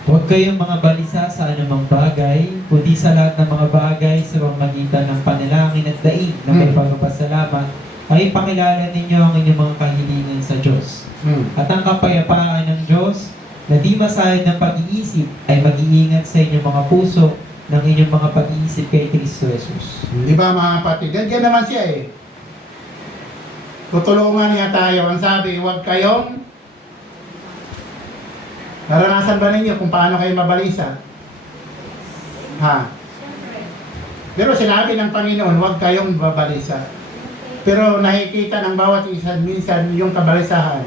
Huwag kayong mga balisa sa anumang bagay, kundi sa lahat ng mga bagay sa pamamagitan ng panalangin at daig na may pagpapasalamat, ay pakilala ninyo ang inyong mga kahilingan sa Diyos. At ang kapayapaan ng Diyos, na di masayad ng pag-iisip, ay mag-iingat sa inyong mga puso ng inyong mga pag-iisip kay Kristo Jesus. Di ba mga kapatid? Ganyan naman siya eh. Tutulungan niya tayo. Ang sabi, huwag kayong naranasan ba ninyo kung paano kayo mabalisa? Ha? Pero sinabi ng Panginoon, huwag kayong babalisa. Pero nakikita ng bawat isa minsan yung kabalisahan.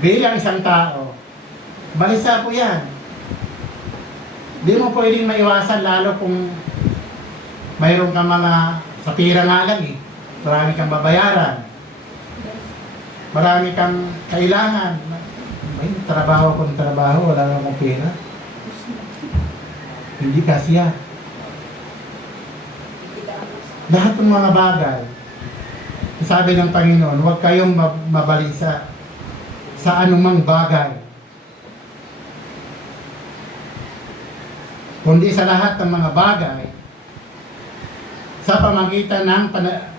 Bilang isang tao, balisa po yan. Di mo pwedeng maiwasan lalo kung mayroon kang mga sa pira nga lang eh. Marami kang babayaran. Marami kang kailangan. Ay, trabaho kung trabaho, wala na akong pera. Hindi kasya. Lahat ng mga bagay, sabi ng Panginoon, huwag kayong mabalisa sa anumang bagay. Kundi sa lahat ng mga bagay, sa pamagitan ng,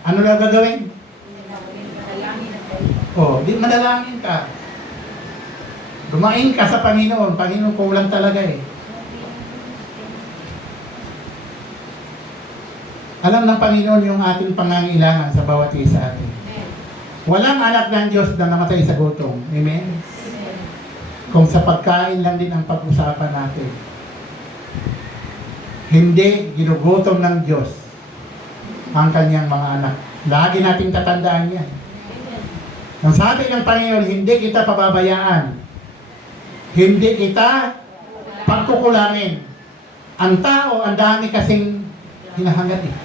ano na gagawin? Di manalangin ka. Dumain ka sa Panginoon. Panginoon, kulang talaga eh. Alam ng Panginoon yung ating pangangailangan sa bawat isa atin. Walang anak ng Diyos na namatay sa gutom. Amen? Kung sa pagkain lang din ang pag-usapan natin. Hindi ginugutom ng Diyos ang kanyang mga anak. Lagi nating tatandaan yan. Ang sabi ng Panginoon, hindi kita pababayaan. Hindi kita pagkukulangin. Ang tao, ang dami kasing hinahangat eh.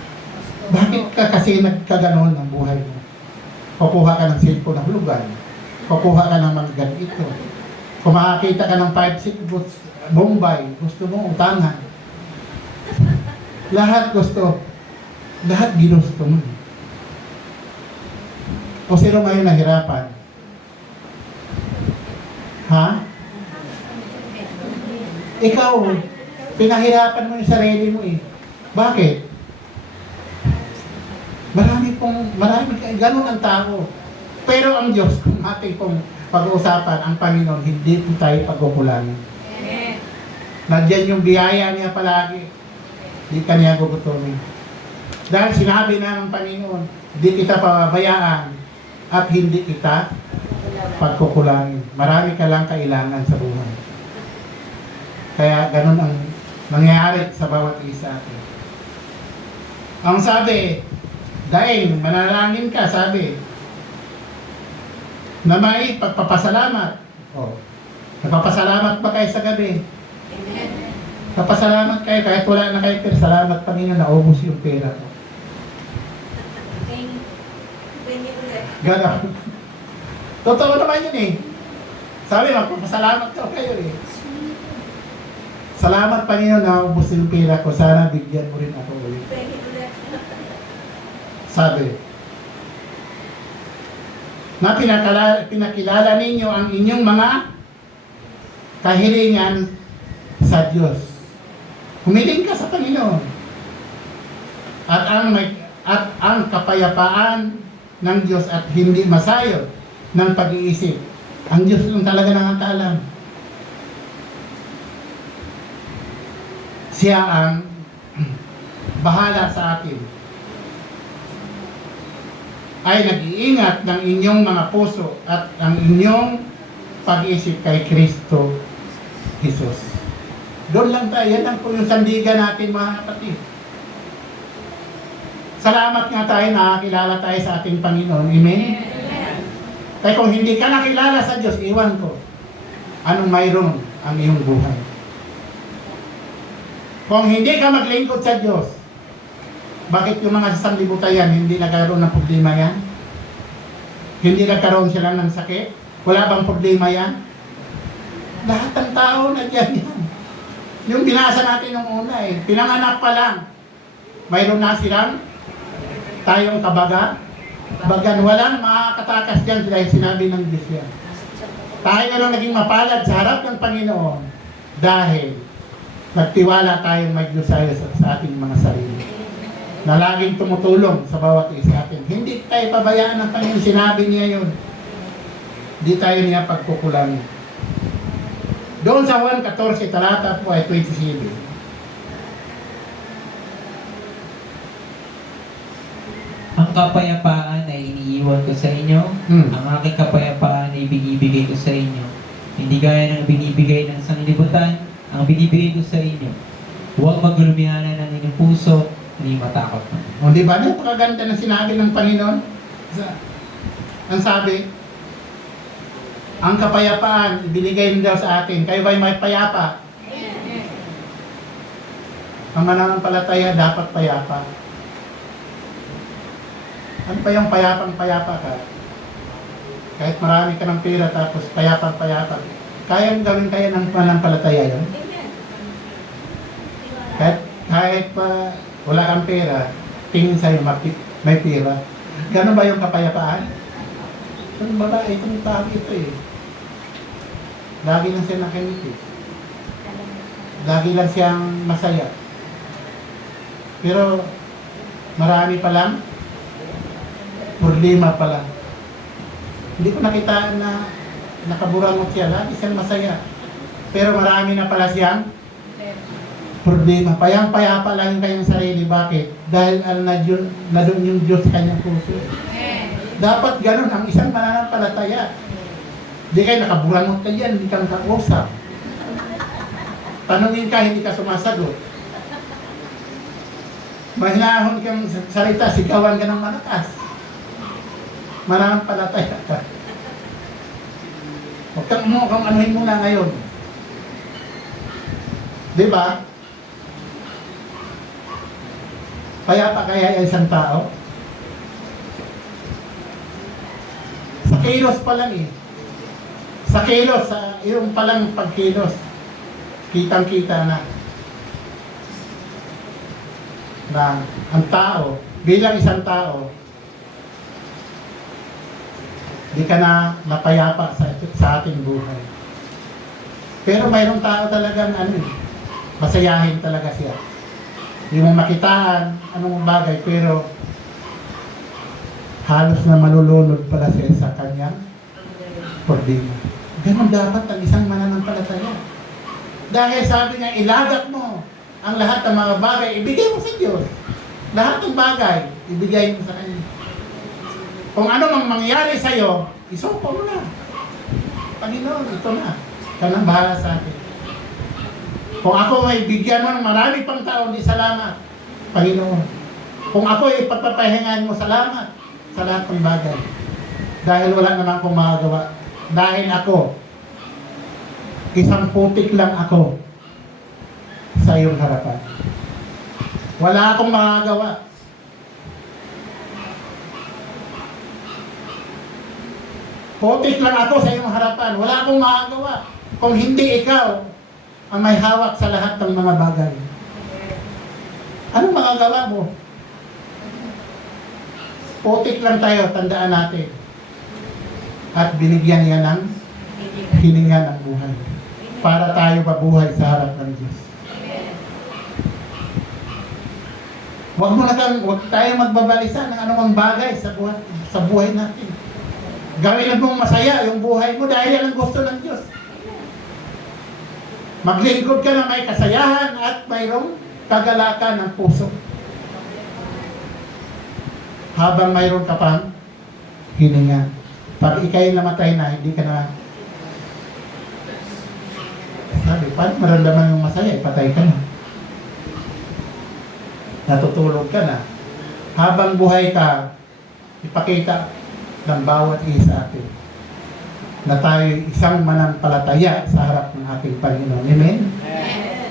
Bakit ka kasi nagkaganon ng buhay mo? Kukuha ka ng cellphone ng hulugan. Kukuha ka ng mga ganito. Kung makakita ka ng 5-6 Bombay, gusto mo utangan. Lahat gusto. Lahat ginusto mo. O sino ngayon nahirapan? Ha? Ikaw, pinahirapan mo yung sarili mo eh. Bakit? Marami ganun ang tao. Pero ang Diyos, kung ating pong pag-uusapan, ang Panginoon, hindi po tayo pagkukulangin. Nandiyan yung biyaya niya palagi. Hindi ka niya gugutumin. Dahil sinabi na ng Panginoon, hindi kita pababayaan at hindi kita pagkukulangin. Marami ka lang kailangan sa buhay. Kaya ganun ang nangyayari sa bawat isa atin. Ang sabi, daing, manalangin ka, sabi, na may pagpapasalamat. Nagpapasalamat ba kayo sa gabi? Papasalamat kayo, kahit wala na kayo, pero salamat Panginoon, naubos yung pera ko. Gano'n. Totoo naman yun eh. Sabi, magpapasalamat daw kayo eh. Salamat Panginoon, naubos yung pera ko. Sana bigyan mo rin ako ulit. Sabi, na pinakilala ninyo ang inyong mga kahilingan sa Diyos. Humiling ka sa Panginoon. At ang kapayapaan ng Diyos at hindi masayod ng pag-iisip. Ang Diyos lang talaga nakakaalam. Siya ang bahala sa atin. Ay nag-iingat ng inyong mga puso at ang inyong pag-iisip kay Kristo Jesus. Doon lang tayo. Yan lang po yung sandigan natin mga kapatid. Salamat nga tayo, nakakilala tayo sa ating Panginoon. Amen? Kaya kung hindi ka nakilala sa Diyos, iwan ko. Anong mayroon ang iyong buhay? Kung hindi ka maglingkod sa Diyos, bakit yung mga sanglibutayan, hindi nagkaroon ng problema yan? Hindi nagkaroon sila ng sakit? Wala bang problema yan? Lahat ng tao nandiyan yan. Yung binasa natin nung una pinanganak pa lang. Mayroon na silang tayong kabaga. Bagan walang makakatakas dyan dahil sinabi ng Diyos yan. Tayo lang naging mapalad sa harap ng Panginoon dahil nagtiwala tayong may Diyos sa ating mga sarili. Na laging tumutulong sa bawat isa atin. Hindi tayo pabayaan ng Panginoon. Sinabi niya yun. Hindi tayo niya pagkukulangin. Doon sa Juan 14, talata po ay 27. Ang kapayapaan ay iniiwan ko sa inyo. Ang aking kapayapaan ay binibigay ko sa inyo. Hindi gaya ng binibigay ng sanglibutan. Ang binibigay ko sa inyo. Huwag maglumihanan ng inyong puso. Hindi matakot na. O di ba? Napakaganda ng sinabi ng Panginoon. Ang sabi, ang kapayapaan ibinigay daw sa atin. Kayo ba'y may payapa? Ang mananampalataya dapat payapa. Ano pa yung payapang-payapa ka? Kahit marami ka ng pera tapos payapang-payapa. Kayang gawin kaya ng mananampalataya yun? Kahit pa wala kang pera, tingin sa'yo may pera. Gano'n ba yung kapayapaan? Itong babae, itong tao ito Lagi lang siya nakangiti. Lagi lang siyang masaya. Pero marami pa lang, problema pa lang. Hindi ko nakita na nakaburangot siya. Lagi siyang masaya. Pero marami na pala siyang problema. Payang-payapa lang yung kanyang sarili. Bakit? Dahil na doon yung Diyos sa kanyang puso. Dapat ganun ang isang mananampalataya. Hindi kayo nakaburangot ka yan, hindi ka nakausap. Tanungin ka, hindi ka sumasagot. Mahinahon kang salita, sigawan ka ng malakas. Mananampalataya ka. Huwag kang anuhin muna ngayon. Diba? Kaya pa kaya isang tao? Sa kilos pa lang Sa kilos, yung palang pagkilos, kitang-kita na ang tao, bilang isang tao, di ka na napayapa sa ating buhay. Pero mayroong tao talagang masayahin talaga siya. Hindi mo makitaan anong bagay, pero halos na malulunod pala siya sa kanyang problema. Ganon dapat ang isang mananampalataya. Dahil sabi niya, ilagak mo ang lahat ng mga bagay, ibigay mo sa Diyos. Lahat ng bagay, ibigay mo sa Kanya. Kung ano mang mangyari sa'yo, isuko mo na. Panginoon, ito na. Ka nang bahala sa akin. Kung ako may bigyan mo ng marami pang tao, di salamat, Panginoon. Kung ako ay pagpapahingan mo, salamat sa lahat ng bagay. Dahil wala naman akong magagawa. Dahil ako, isang putik lang ako sa iyong harapan. Wala akong magagawa. Putik lang ako sa iyong harapan. Wala akong magagawa. Kung hindi ikaw ang may hawak sa lahat ng mga bagay. Anong magagawa mo? Putik lang tayo, tandaan natin. At binigyan niya ng hininga ng buhay. Para tayo mabuhay sa harap ng Diyos. Huwag tayo magbabalisa ng anumang bagay sa buhay natin. Gawin mong masaya yung buhay mo dahil yan ang gusto ng Diyos. Maglingkod ka na may kasayahan at mayroong kagalakan ng puso. Habang mayroon ka pang hininga. Pag ikay namatay na, hindi ka na sabi, paano maramdaman yung masaya? Ipatay ka na. Natutulog ka na. Habang buhay ka, ipakita ng bawat isa atin na tayo isang mananampalataya sa harap ng ating Panginoon. Amen? Amen.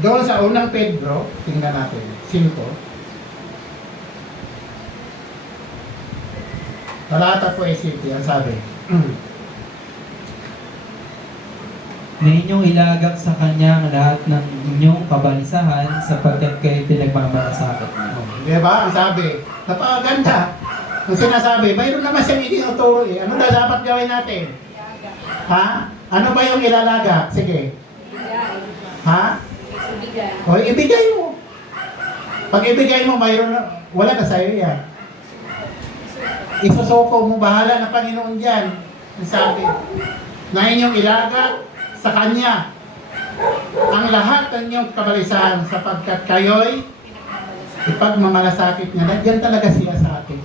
Doon sa unang Pedro, tingnan natin, 5. Talata po ay city, ang sabi. Na inyong ilagak sa kanya ang lahat ng inyong kabalisahan sapagkat kayo pinagmamalasakit niyo. Di ba? Ang sabi. Napakaganda. Ang sinasabi, mayroon naman siyang itinuturo eh. Ano na dapat gawin natin? Ha? Ano ba yung ilalaga? Sige. Ha? O, ibigay mo. Pag ibigay mo, mayroon na, wala na sa'yo yan. Isusuko mo, bahala na Panginoon dyan. Ang sabi, na inyong ilaga sa Kanya ang lahat ng inyong kabalisahan sapagkat kayo'y ipagmamalasakit niya. Nandiyan talaga siya sa atin.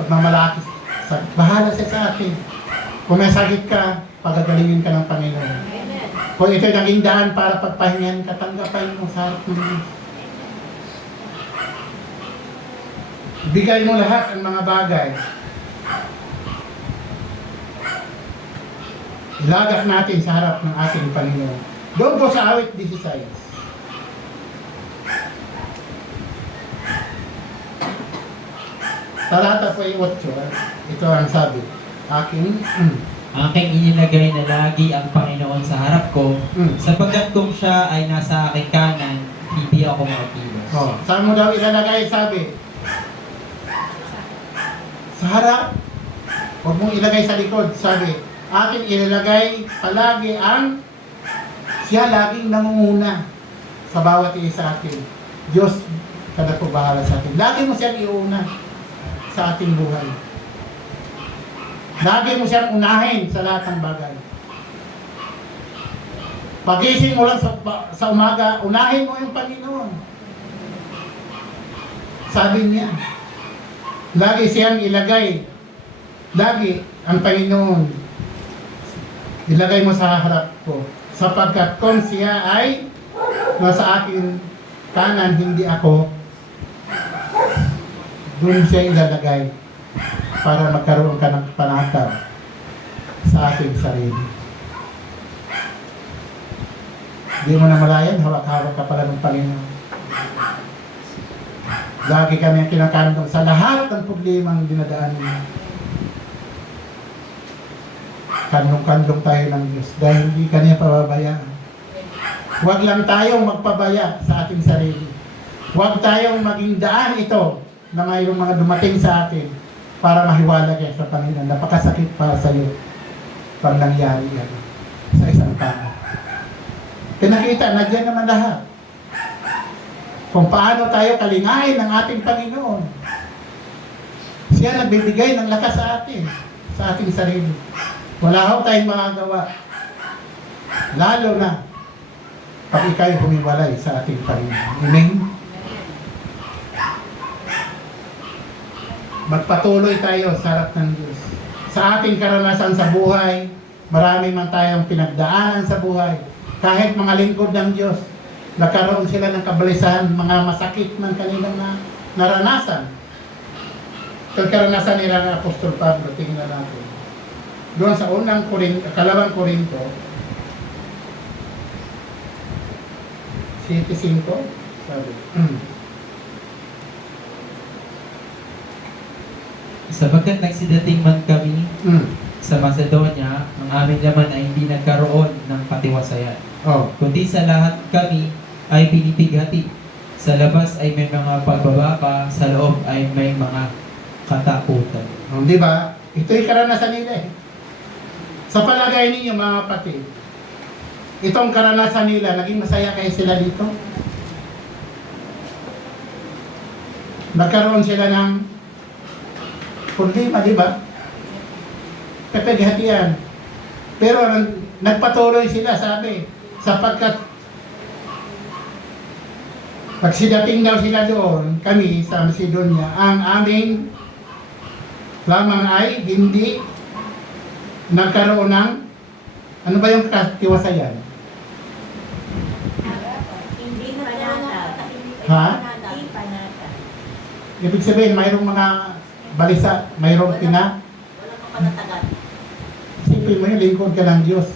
Pagmamalakit. Bahala siya sa atin. Kung may sakit ka, pagagalingin ka ng Panginoon. Kung ito'y naging daan para pagpahingan ka, tanggapin mo sa harap ng Diyos. Bigay mo lahat ang mga bagay. Ilagak natin sa harap ng ating Panginoon. Doon po sa awit 16. Talata po ay 8. Ito ang sabi. Aking inilagay na lagi ang Panginoon sa harap ko, sapagkat kung siya ay nasa aking kanan, hindi ako makikilos. Oh, saan mo daw ilalagay, sabi? Sa harap. Huwag mong ilagay sa likod, sabi. Aking ilalagay palagi ang siya laging nangunguna sa bawat isa atin. Diyos, kada po bahala sa atin. Lagi mo siyang iuna sa ating buhay. Lagi mo siyang unahin sa lahat ng bagay. Pagising mo lang sa umaga, unahin mo yung Panginoon. Sabi niya, lagi siyang ilagay, lagi ang Panginoon ilagay mo sa harap ko, sapagkat kung siya ay nasa akin kanan, hindi ako, doon siya ilalagay para magkaroon ka ng panatag sa ating sarili. Hindi mo na malayan, hawak-hawak ka pala ng Panginoon. Lagi kami ang kinakandong sa lahat ng problemang dinadaan mo. Kandong-kandong tayo ng Diyos dahil hindi kanya pababayaan. Huwag lang tayong magpabaya sa ating sarili. Huwag tayong maging daan ito na mayroong mga dumating sa atin para mahiwala kayo sa Panginoon. Napakasakit para sa iyo pag nangyari yan sa isang tao. Pinakita, nandiyan naman lahat. Kung paano tayo kalingain ng ating Panginoon. Siya nagbibigay ng lakas sa atin, sa ating sarili. Wala ho tayong magagawa. Lalo na pag ikaw'y humiwalay sa ating Panginoon. Amen? Magpatuloy tayo sa harap ng Diyos. Sa ating karanasan sa buhay, marami man tayong pinagdaanan sa buhay. Kahit mga lingkod ng Diyos, nagkaroon sila ng kabalisahan, mga masakit ng kanilang naranasan. Ito karanasan nila ng Apostol Pablo, tingnan natin. Doon sa unang kalawang Korinto, 7:5, sabi. Sapagkat nagsidating man kami sa Macedonia, ang aming laman ay hindi nagkaroon ng patiwasayan. Oh. Kundi sa lahat kami ay pinipighati. Sa labas ay may mga pagbabaka, sa loob ay may mga katakutan. Di ba? Ito'y karanasan nila eh. Sa palagay ninyo mga kapatid, itong karanasan nila, naging masaya kayo sila dito? Nagkaroon sila ng problema, di ba? Kapaghatian. Pero nagpatuloy sila, sabi, sapagkat pag sidating daw sila doon, kami sa Macedonia, ang aming lamang ay hindi nagkaroon ng, ano ba yung katiwasayan? Hindi na panata. Ha? Hindi panata. Ibig sabihin, mayroong mga balisa, mayroong Walang panatagan. isipin mo yung lingkod ka ng Diyos.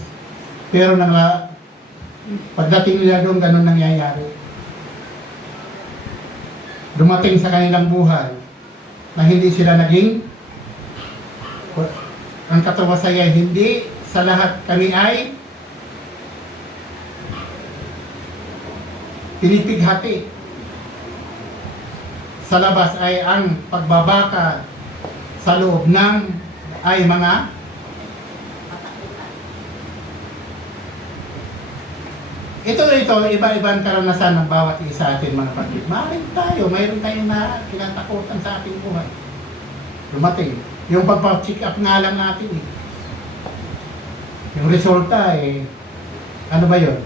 Pero pagdating nila doon, ganun nangyayari. Dumating sa kanilang buhay na hindi sila naging ang katawasayan, hindi sa lahat kami ay pinipighati. Sa labas ay ang pagbabaka, sa loob ng ay mga ito, iba-ibang karanasan ng bawat isa atin mga kapatid. Mayroon tayong na kinatakutan sa ating buhay. Dumating. Yung pagpa-check up nga lang natin eh. Yung resulta eh, ano ba yun?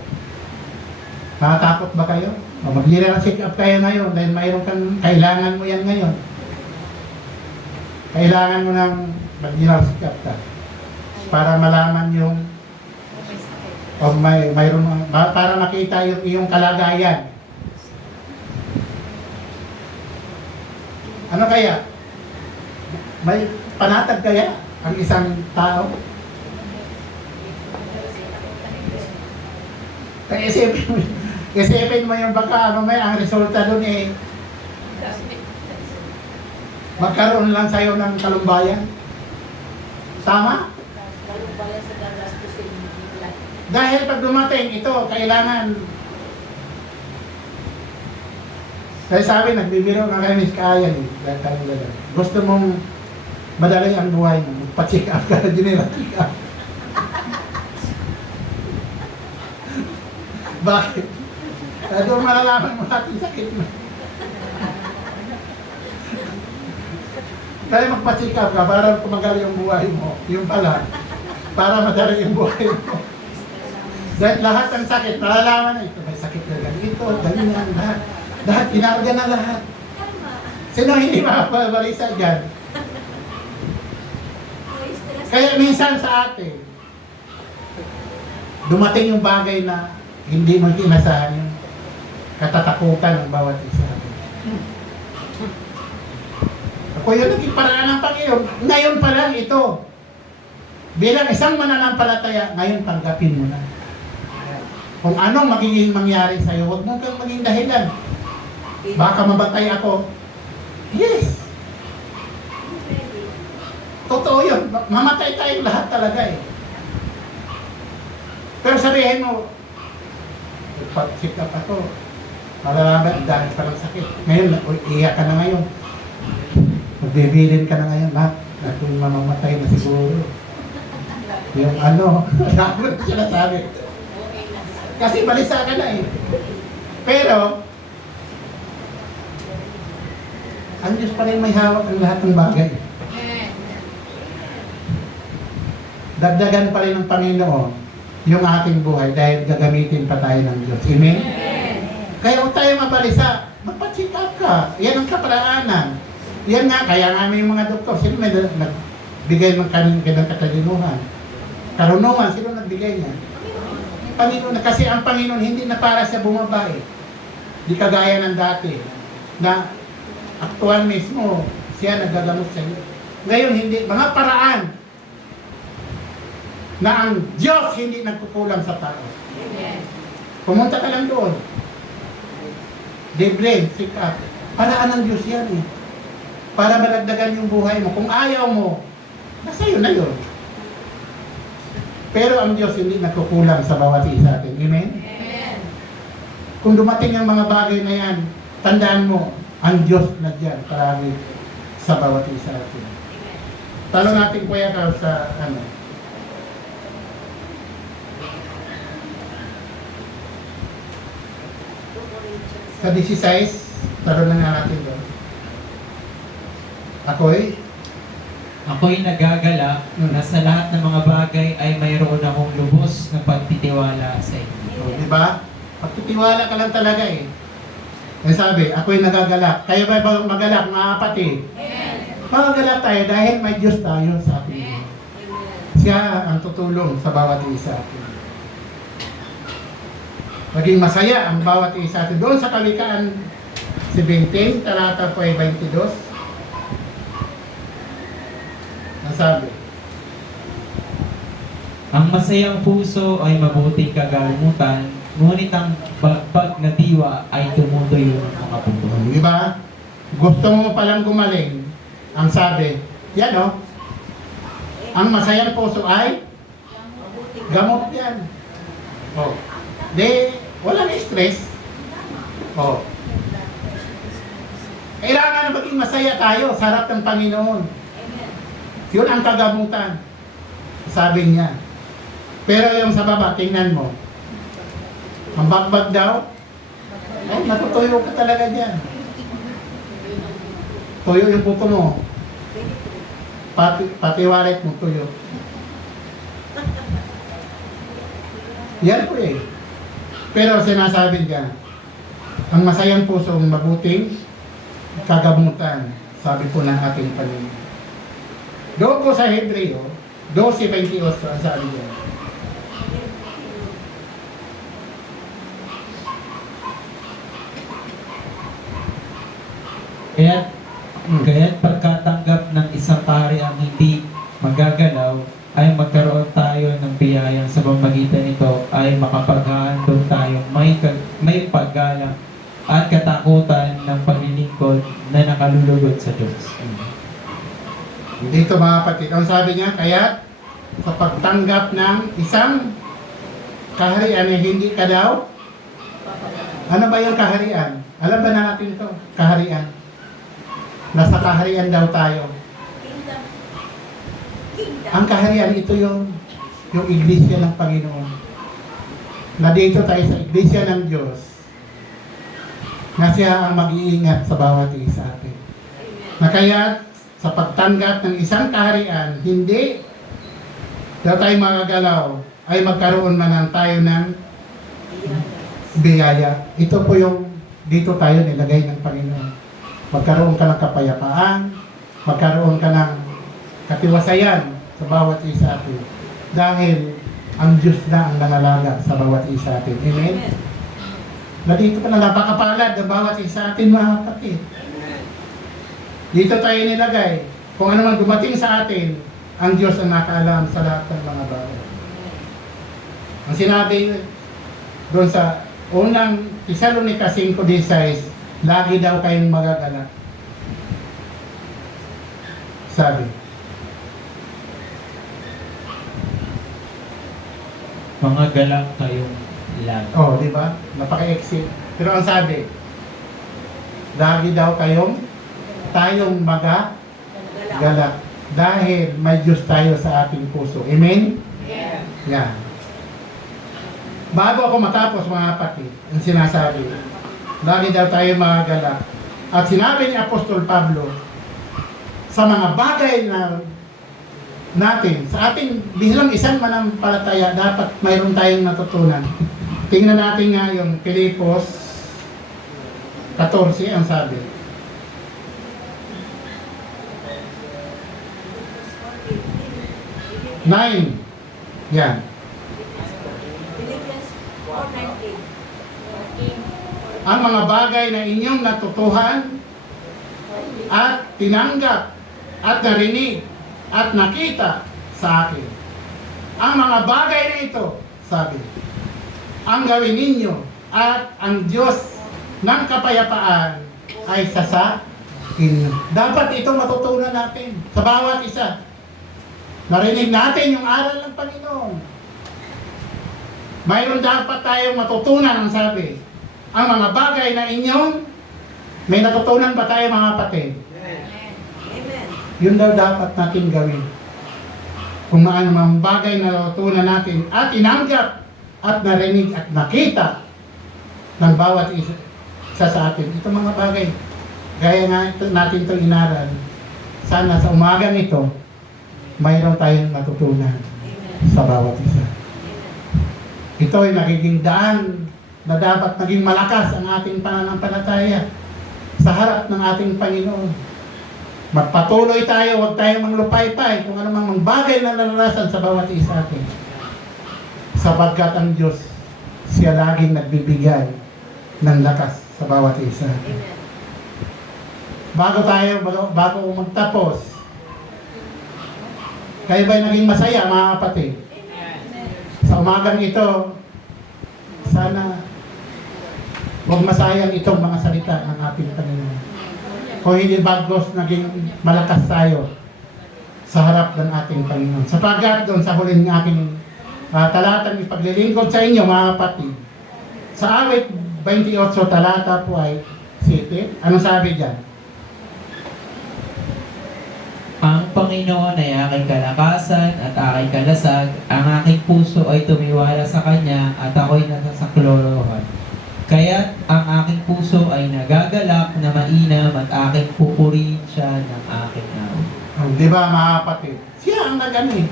Natatakot ba kayo? O mag-general check up kayo ngayon dahil mayroon kang, kailangan mo yan ngayon. Kailangan mo ng mag-general check up ka para malaman yung o mayroon para makita yung iyong kalagayan. Ano kaya? May panatag kaya ang isang tao? Kaya isipin mo yung baka ang resulta dun eh magkaroon lang sa'yo ng kalumbayan. Tama? Kalumbayan sa gagastusin nila. Dahil pag dumating ito, kailangan. Kaya sabi, nagbibiro nga kay Miss Kaya eh. Gusto mong madali ang buhay mo, magpa-check up ka na general check up. Bakit? Doon malalaman mo natin sakit mo. Kaya magpa-check up ka para kumagal yung buhay mo. Yung pala, para madali yung buhay mo. Dahil lahat ng sakit, nalalaman na ito. May sakit na ganito, ganyan, lahat. Lahat, kinarga na lahat. Sino hindi makapabalisa dyan? Kaya minsan sa atin, dumating yung bagay na hindi mo inasahan yung katatakutan ng bawat isa. Ako yung naging paraan ng Panginoon. Ngayon pa lang ito. Bilang isang mananampalataya, ngayon tanggapin mo na. Kung anong magiging mangyari sa'yo, huwag mo kang maging dahilan. Baka mabatay ako. Yes! Totoo yun. Mamatay tayong lahat talaga eh. Pero sabihin mo, pag-check up ako, malalaman, dahil pa ng sakit. Ngayon, iiyak ka na ngayon. Magbibilin ka na ngayon, ha? Na kung mamamatay na siguro. Yung ano, dami na sinasabi. Kasi balisa ka na eh. Pero, ang Diyos pa rin may hawak ang lahat ng bagay. Dagdagan pa rin ng Panginoon yung ating buhay dahil gagamitin pa tayo ng Diyos. Amen? Kaya huwag tayo mabalisa. Magpa-check up ka. Yan ang kaparaanan. Yan nga, kaya nga may mga doktor. Sino may nagbigay ng kanilang katalinuhan? Karunungan, sino nagbigay niya? Panginoon, kasi ang Panginoon hindi na para sa bumabae. Di kagaya ng dati na aktual mismo siya nagagamot sa iyo. Ngayon hindi, mga paraan na ang Diyos hindi nagkukulang sa tao. Pumunta ka lang doon. Debre, check up. Paraan ng Diyos yan eh. Para malagdagan yung buhay mo. Kung ayaw mo, nasa iyo na yun. Pero ang Diyos hindi nagkukulang sa bawat isa atin. Amen? Amen. Kung dumating ang mga bagay na yan, tandaan mo, ang Diyos na dyan parami sa bawat isa atin. Tanong natin Kuya Carl sa ano. Sa 16, tanong na nga natin doon. Ako'y nagagala na sa lahat ng mga bagay ay mayroon akong lubos na pagtitiwala sa inyo. O, di ba? Pagtitiwala ka lang talaga eh. Kaya sabi, ako'y nagagalak. Kayo ba magalak, mga kapatid? Magagalak tayo dahil may Diyos tayo sa atin. Siya ang tutulong sa bawat isa atin. Maging masaya ang bawat isa atin. Doon sa Kawikaan 17, talata po ay 22. Sabi, Ang masayang puso ay mabuting kagalimutan, ngunit ang bagbag na diwa ay tumutuyo ng mga puso. di ba? Gusto mo palang gumaling, ang sabi, yan o, Ang masayang puso ay gamot yan. Oh. Di, walang stress. Oh. Kailangan na maging masaya tayo sa harap ng Panginoon. Yun ang kagamutan. Sabi niya. Pero yung sa baba, tingnan mo. Ang bagbag daw, ay, natutuyo ka talaga dyan. Tuyo yung buto mo. Pati wallet mo, tuyo. Yan po eh. Pero sinasabi niya, ang masayang puso, ang mabuting kagamutan, sabi po ng ating Panginoon. Doon po sa Hebreo, 12:28 ang sabi niya. Kaya't pagkatanggap ng isang pari ang hindi magagalaw, ay magkaroon tayo ng biyayang sa pamamagitan nito ay makapaghahandog tayong may paggalang at katakutan ng paglilingkod na nakalulugod sa Diyos. Dito mga kapatid, ang sabi niya, kaya sa pagtanggap ng isang kaharian na hindi ka daw, ano ba yung kaharian? Alam ba na natin to? Kaharian. Nasa kaharian daw tayo. Ang kaharian, ito yung iglesia ng Panginoon. Na dito tayo sa iglesia ng Diyos, na siya ang mag-iingat sa bawat isa atin. Na kaya sa pagtanggap ng isang kaharian, hindi daw tayo magagalaw, ay magkaroon man tayo ng biyaya. Ito po yung dito tayo nilagay ng Panginoon. Magkaroon ka ng kapayapaan, magkaroon ka ng katiwasayan sa bawat isa atin. Dahil ang Diyos na ang nangalaga sa bawat isa atin. Amen? Na dito pa na napakapalad ng bawat isa atin, mga kapatid. Dito tayo nilagay. Kung ano man dumating sa atin, ang Diyos ang nakaalam sa lahat ng mga bagay. Ang sinabi doon sa unang Tesalonica 5:16, lagi daw kayong magagalak. Sabi. Mga galak kayong lagi. Oh, di ba? Napaka-exit. Pero ang sabi, lagi daw tayong magagalak. Dahil may Diyos tayo sa ating puso. Amen? Yeah. Yan. Bago ako matapos mga kapatid, ang sinasabi, lagi daw tayo magagalak. At sinabi ni Apostol Pablo, sa mga bagay na natin, sa ating bilang isang manampalataya, dapat mayroon tayong natutunan. Tingnan natin nga yung Pilipos 14 ang sabi. Nine. Yan. Philippians 4:19. Ang mga bagay na inyong natutuhan at tinanggap at narinig at nakita sa akin. Ang mga bagay na ito, sabi, ang gawin ninyo at ang Diyos ng kapayapaan ay sa inyo. Dapat ito matutunan natin sa bawat isa. Narinig natin yung aral ng Panginoon. Mayroon dapat tayong matutunan, ang sabi. Ang mga bagay na inyong, may natutunan ba tayo mga kapatid? Amen. Yun daw dapat natin gawin. Kung maano mga bagay na natutunan natin at tinanggap at narinig at nakita ng bawat isa sa atin. Ito mga bagay. Gaya nga natin itong inaral. Sana sa umagang ito, mayroon tayong natutunan sa bawat isa. Ito ay nagiging daan na dapat naging malakas ang ating pananampalataya sa harap ng ating Panginoon. Magpatuloy tayo, huwag tayong manglupay-pay kung ano mang bagay na naranasan sa bawat isa atin. Sapagkat ang Diyos, siya laging nagbibigay ng lakas sa bawat isa. Bago magtapos, kayo ba'y naging masaya mga kapatid? Sa umagang ito, sana huwag masayang itong mga salita ng ating Panginoon. Kung hindi bagos, naging malakas tayo sa harap ng ating Panginoon. Sapagkat doon sa huling aking talatang ipaglilingkod sa inyo, mga kapatid, sa awit 28 talata po ay 7. Ano sabi dyan? Ang Panginoon ay aking kalakasan at aking kalasag. Ang aking puso ay tumiwala sa Kanya at ako'y nasasaklolohan. Kaya't ang aking puso ay nagagalak na mainam at aking pupurihin siya ng aking awit. Di ba, mga kapatid? Siya ang nag-ano.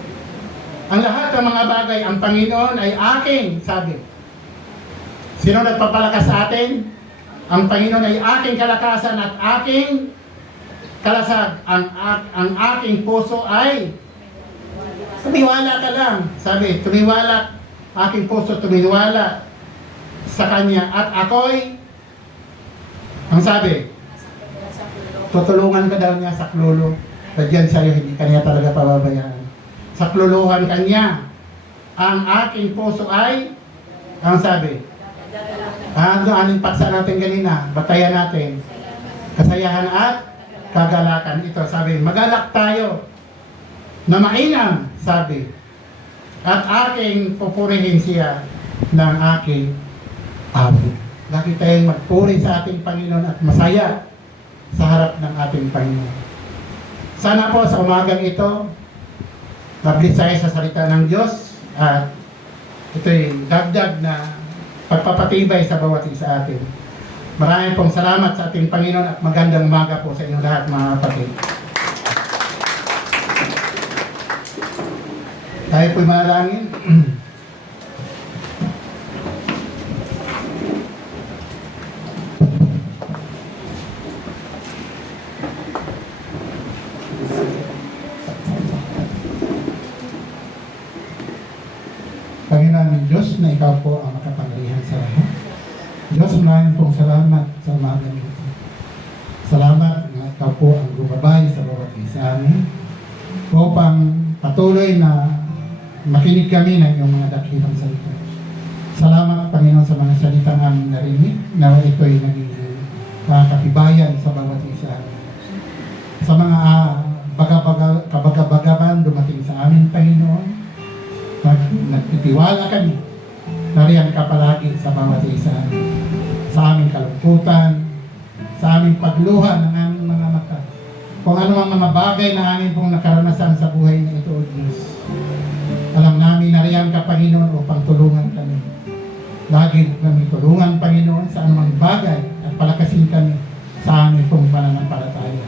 Ang lahat ng mga bagay, ang Panginoon ay aking, sabi. Sino nagpapalakas sa atin? Ang Panginoon ay aking kalakasan at aking kalasag. Ang aking puso ay tumiwala ka lang. Sabi, tumiwala. Aking puso tumiwala sa Kanya. At ako'y, ang sabi, tutulungan ka daw niya sa klulo. Dadyan sa'yo, hindi kanya talaga pababayaan. Sa kluluhan kanya, ang aking puso ay, ang sabi, aning paksa natin kanina, batayan natin, kasayahan at kagalakan. Ito, sabi, magalak tayo na mainam, sabi, at aking pupurihin siya ng aking awit. Lagi tayong magpuri sa ating Panginoon at masaya sa harap ng ating Panginoon. Sana po sa umagang ito, mabilis tayo sa salita ng Diyos at ito'y dagdag na pagpapatibay sa bawat isa atin. Maraming pong salamat sa ating Panginoon at magandang umaga po sa inyong lahat, mga kapatid. Tayo po'y manalangin. Panginoon Diyos na ikaw po ang makapangyarihan sa lahat. Diyos, maraming pong salamat sa umaga nito. Salamat na ikaw po ang gumabay sa bawat isa amin upang patuloy na makinig kami ng iyong mga dakilang salita. Salamat, Panginoon, sa mga salita namin narinig na ito'y naging katibayan sa bawat isa amin. Sa mga kabagabagaban dumating sa amin, Panginoon, nagtitiwala kami. Nariyan ka palagi sa bawat isa. Sa aming kalungkutan, sa aming pagluha ng aming mga mata. Kung ano ang mga bagay na amin pong nakaranasan sa buhay na ito, O Diyos. Alam namin, nariyan ka, Panginoon, upang tulungan kami. Lagi kami tulungan, Panginoon, sa anumang bagay at palakasin kami sa aming pong pananampalataya.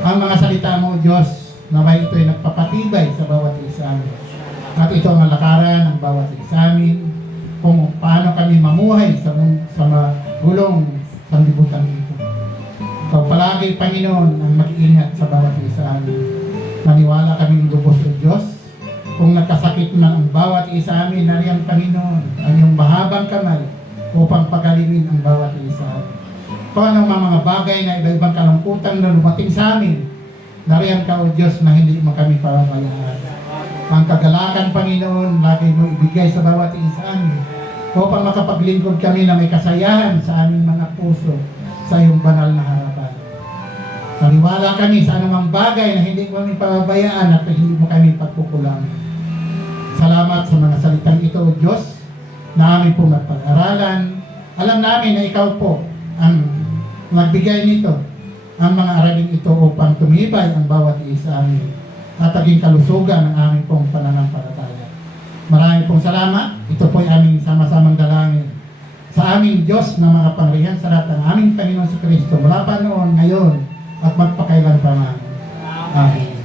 Ang mga salita mo, Diyos, na ba ito'y nagpapatibay sa bawat isa amin. At ito ang alakaran ng bawat isa amin kung paano kami mamuhay sa magulong sanlibutan ito. Ikaw palagi, Panginoon, ang mag-iingat sa bawat isa amin. Naniwala kaming lubos o Diyos. Kung nagkasakit man ang bawat isa amin, nariyan, Panginoon, ang iyong mahabang kamay upang pagalingin ang bawat isa amin. Kung anong mga bagay na iba-ibang kalungkutan na lumating sa amin, nariyan ka, O Diyos, na hindi mo kami pababayaan. Ang kagalakan, Panginoon, lagi mo ibigay sa bawat isa amin upang makapaglingkod kami na may kasayahan sa aming mga puso sa iyong banal na harapan. Naniwala kami sa anumang bagay na hindi mo kami pababayaan at hindi mo kami pagkukulangan. Salamat sa mga salitang ito, O Diyos, na aming pong napag-aralan. Alam namin na ikaw po ang nagbigay nito, ang mga aralin ito upang tumibay ang bawat isa amin at maging kalusugan ng aming pong pananampalataya. Maraming pong salamat. Ito po ay aming sama-samang dalangin sa aming Diyos na mga pangyarihan sa lahat ng aming Panginoon sa Kristo mula pa noon, ngayon, at magpakailan pa man. Amen.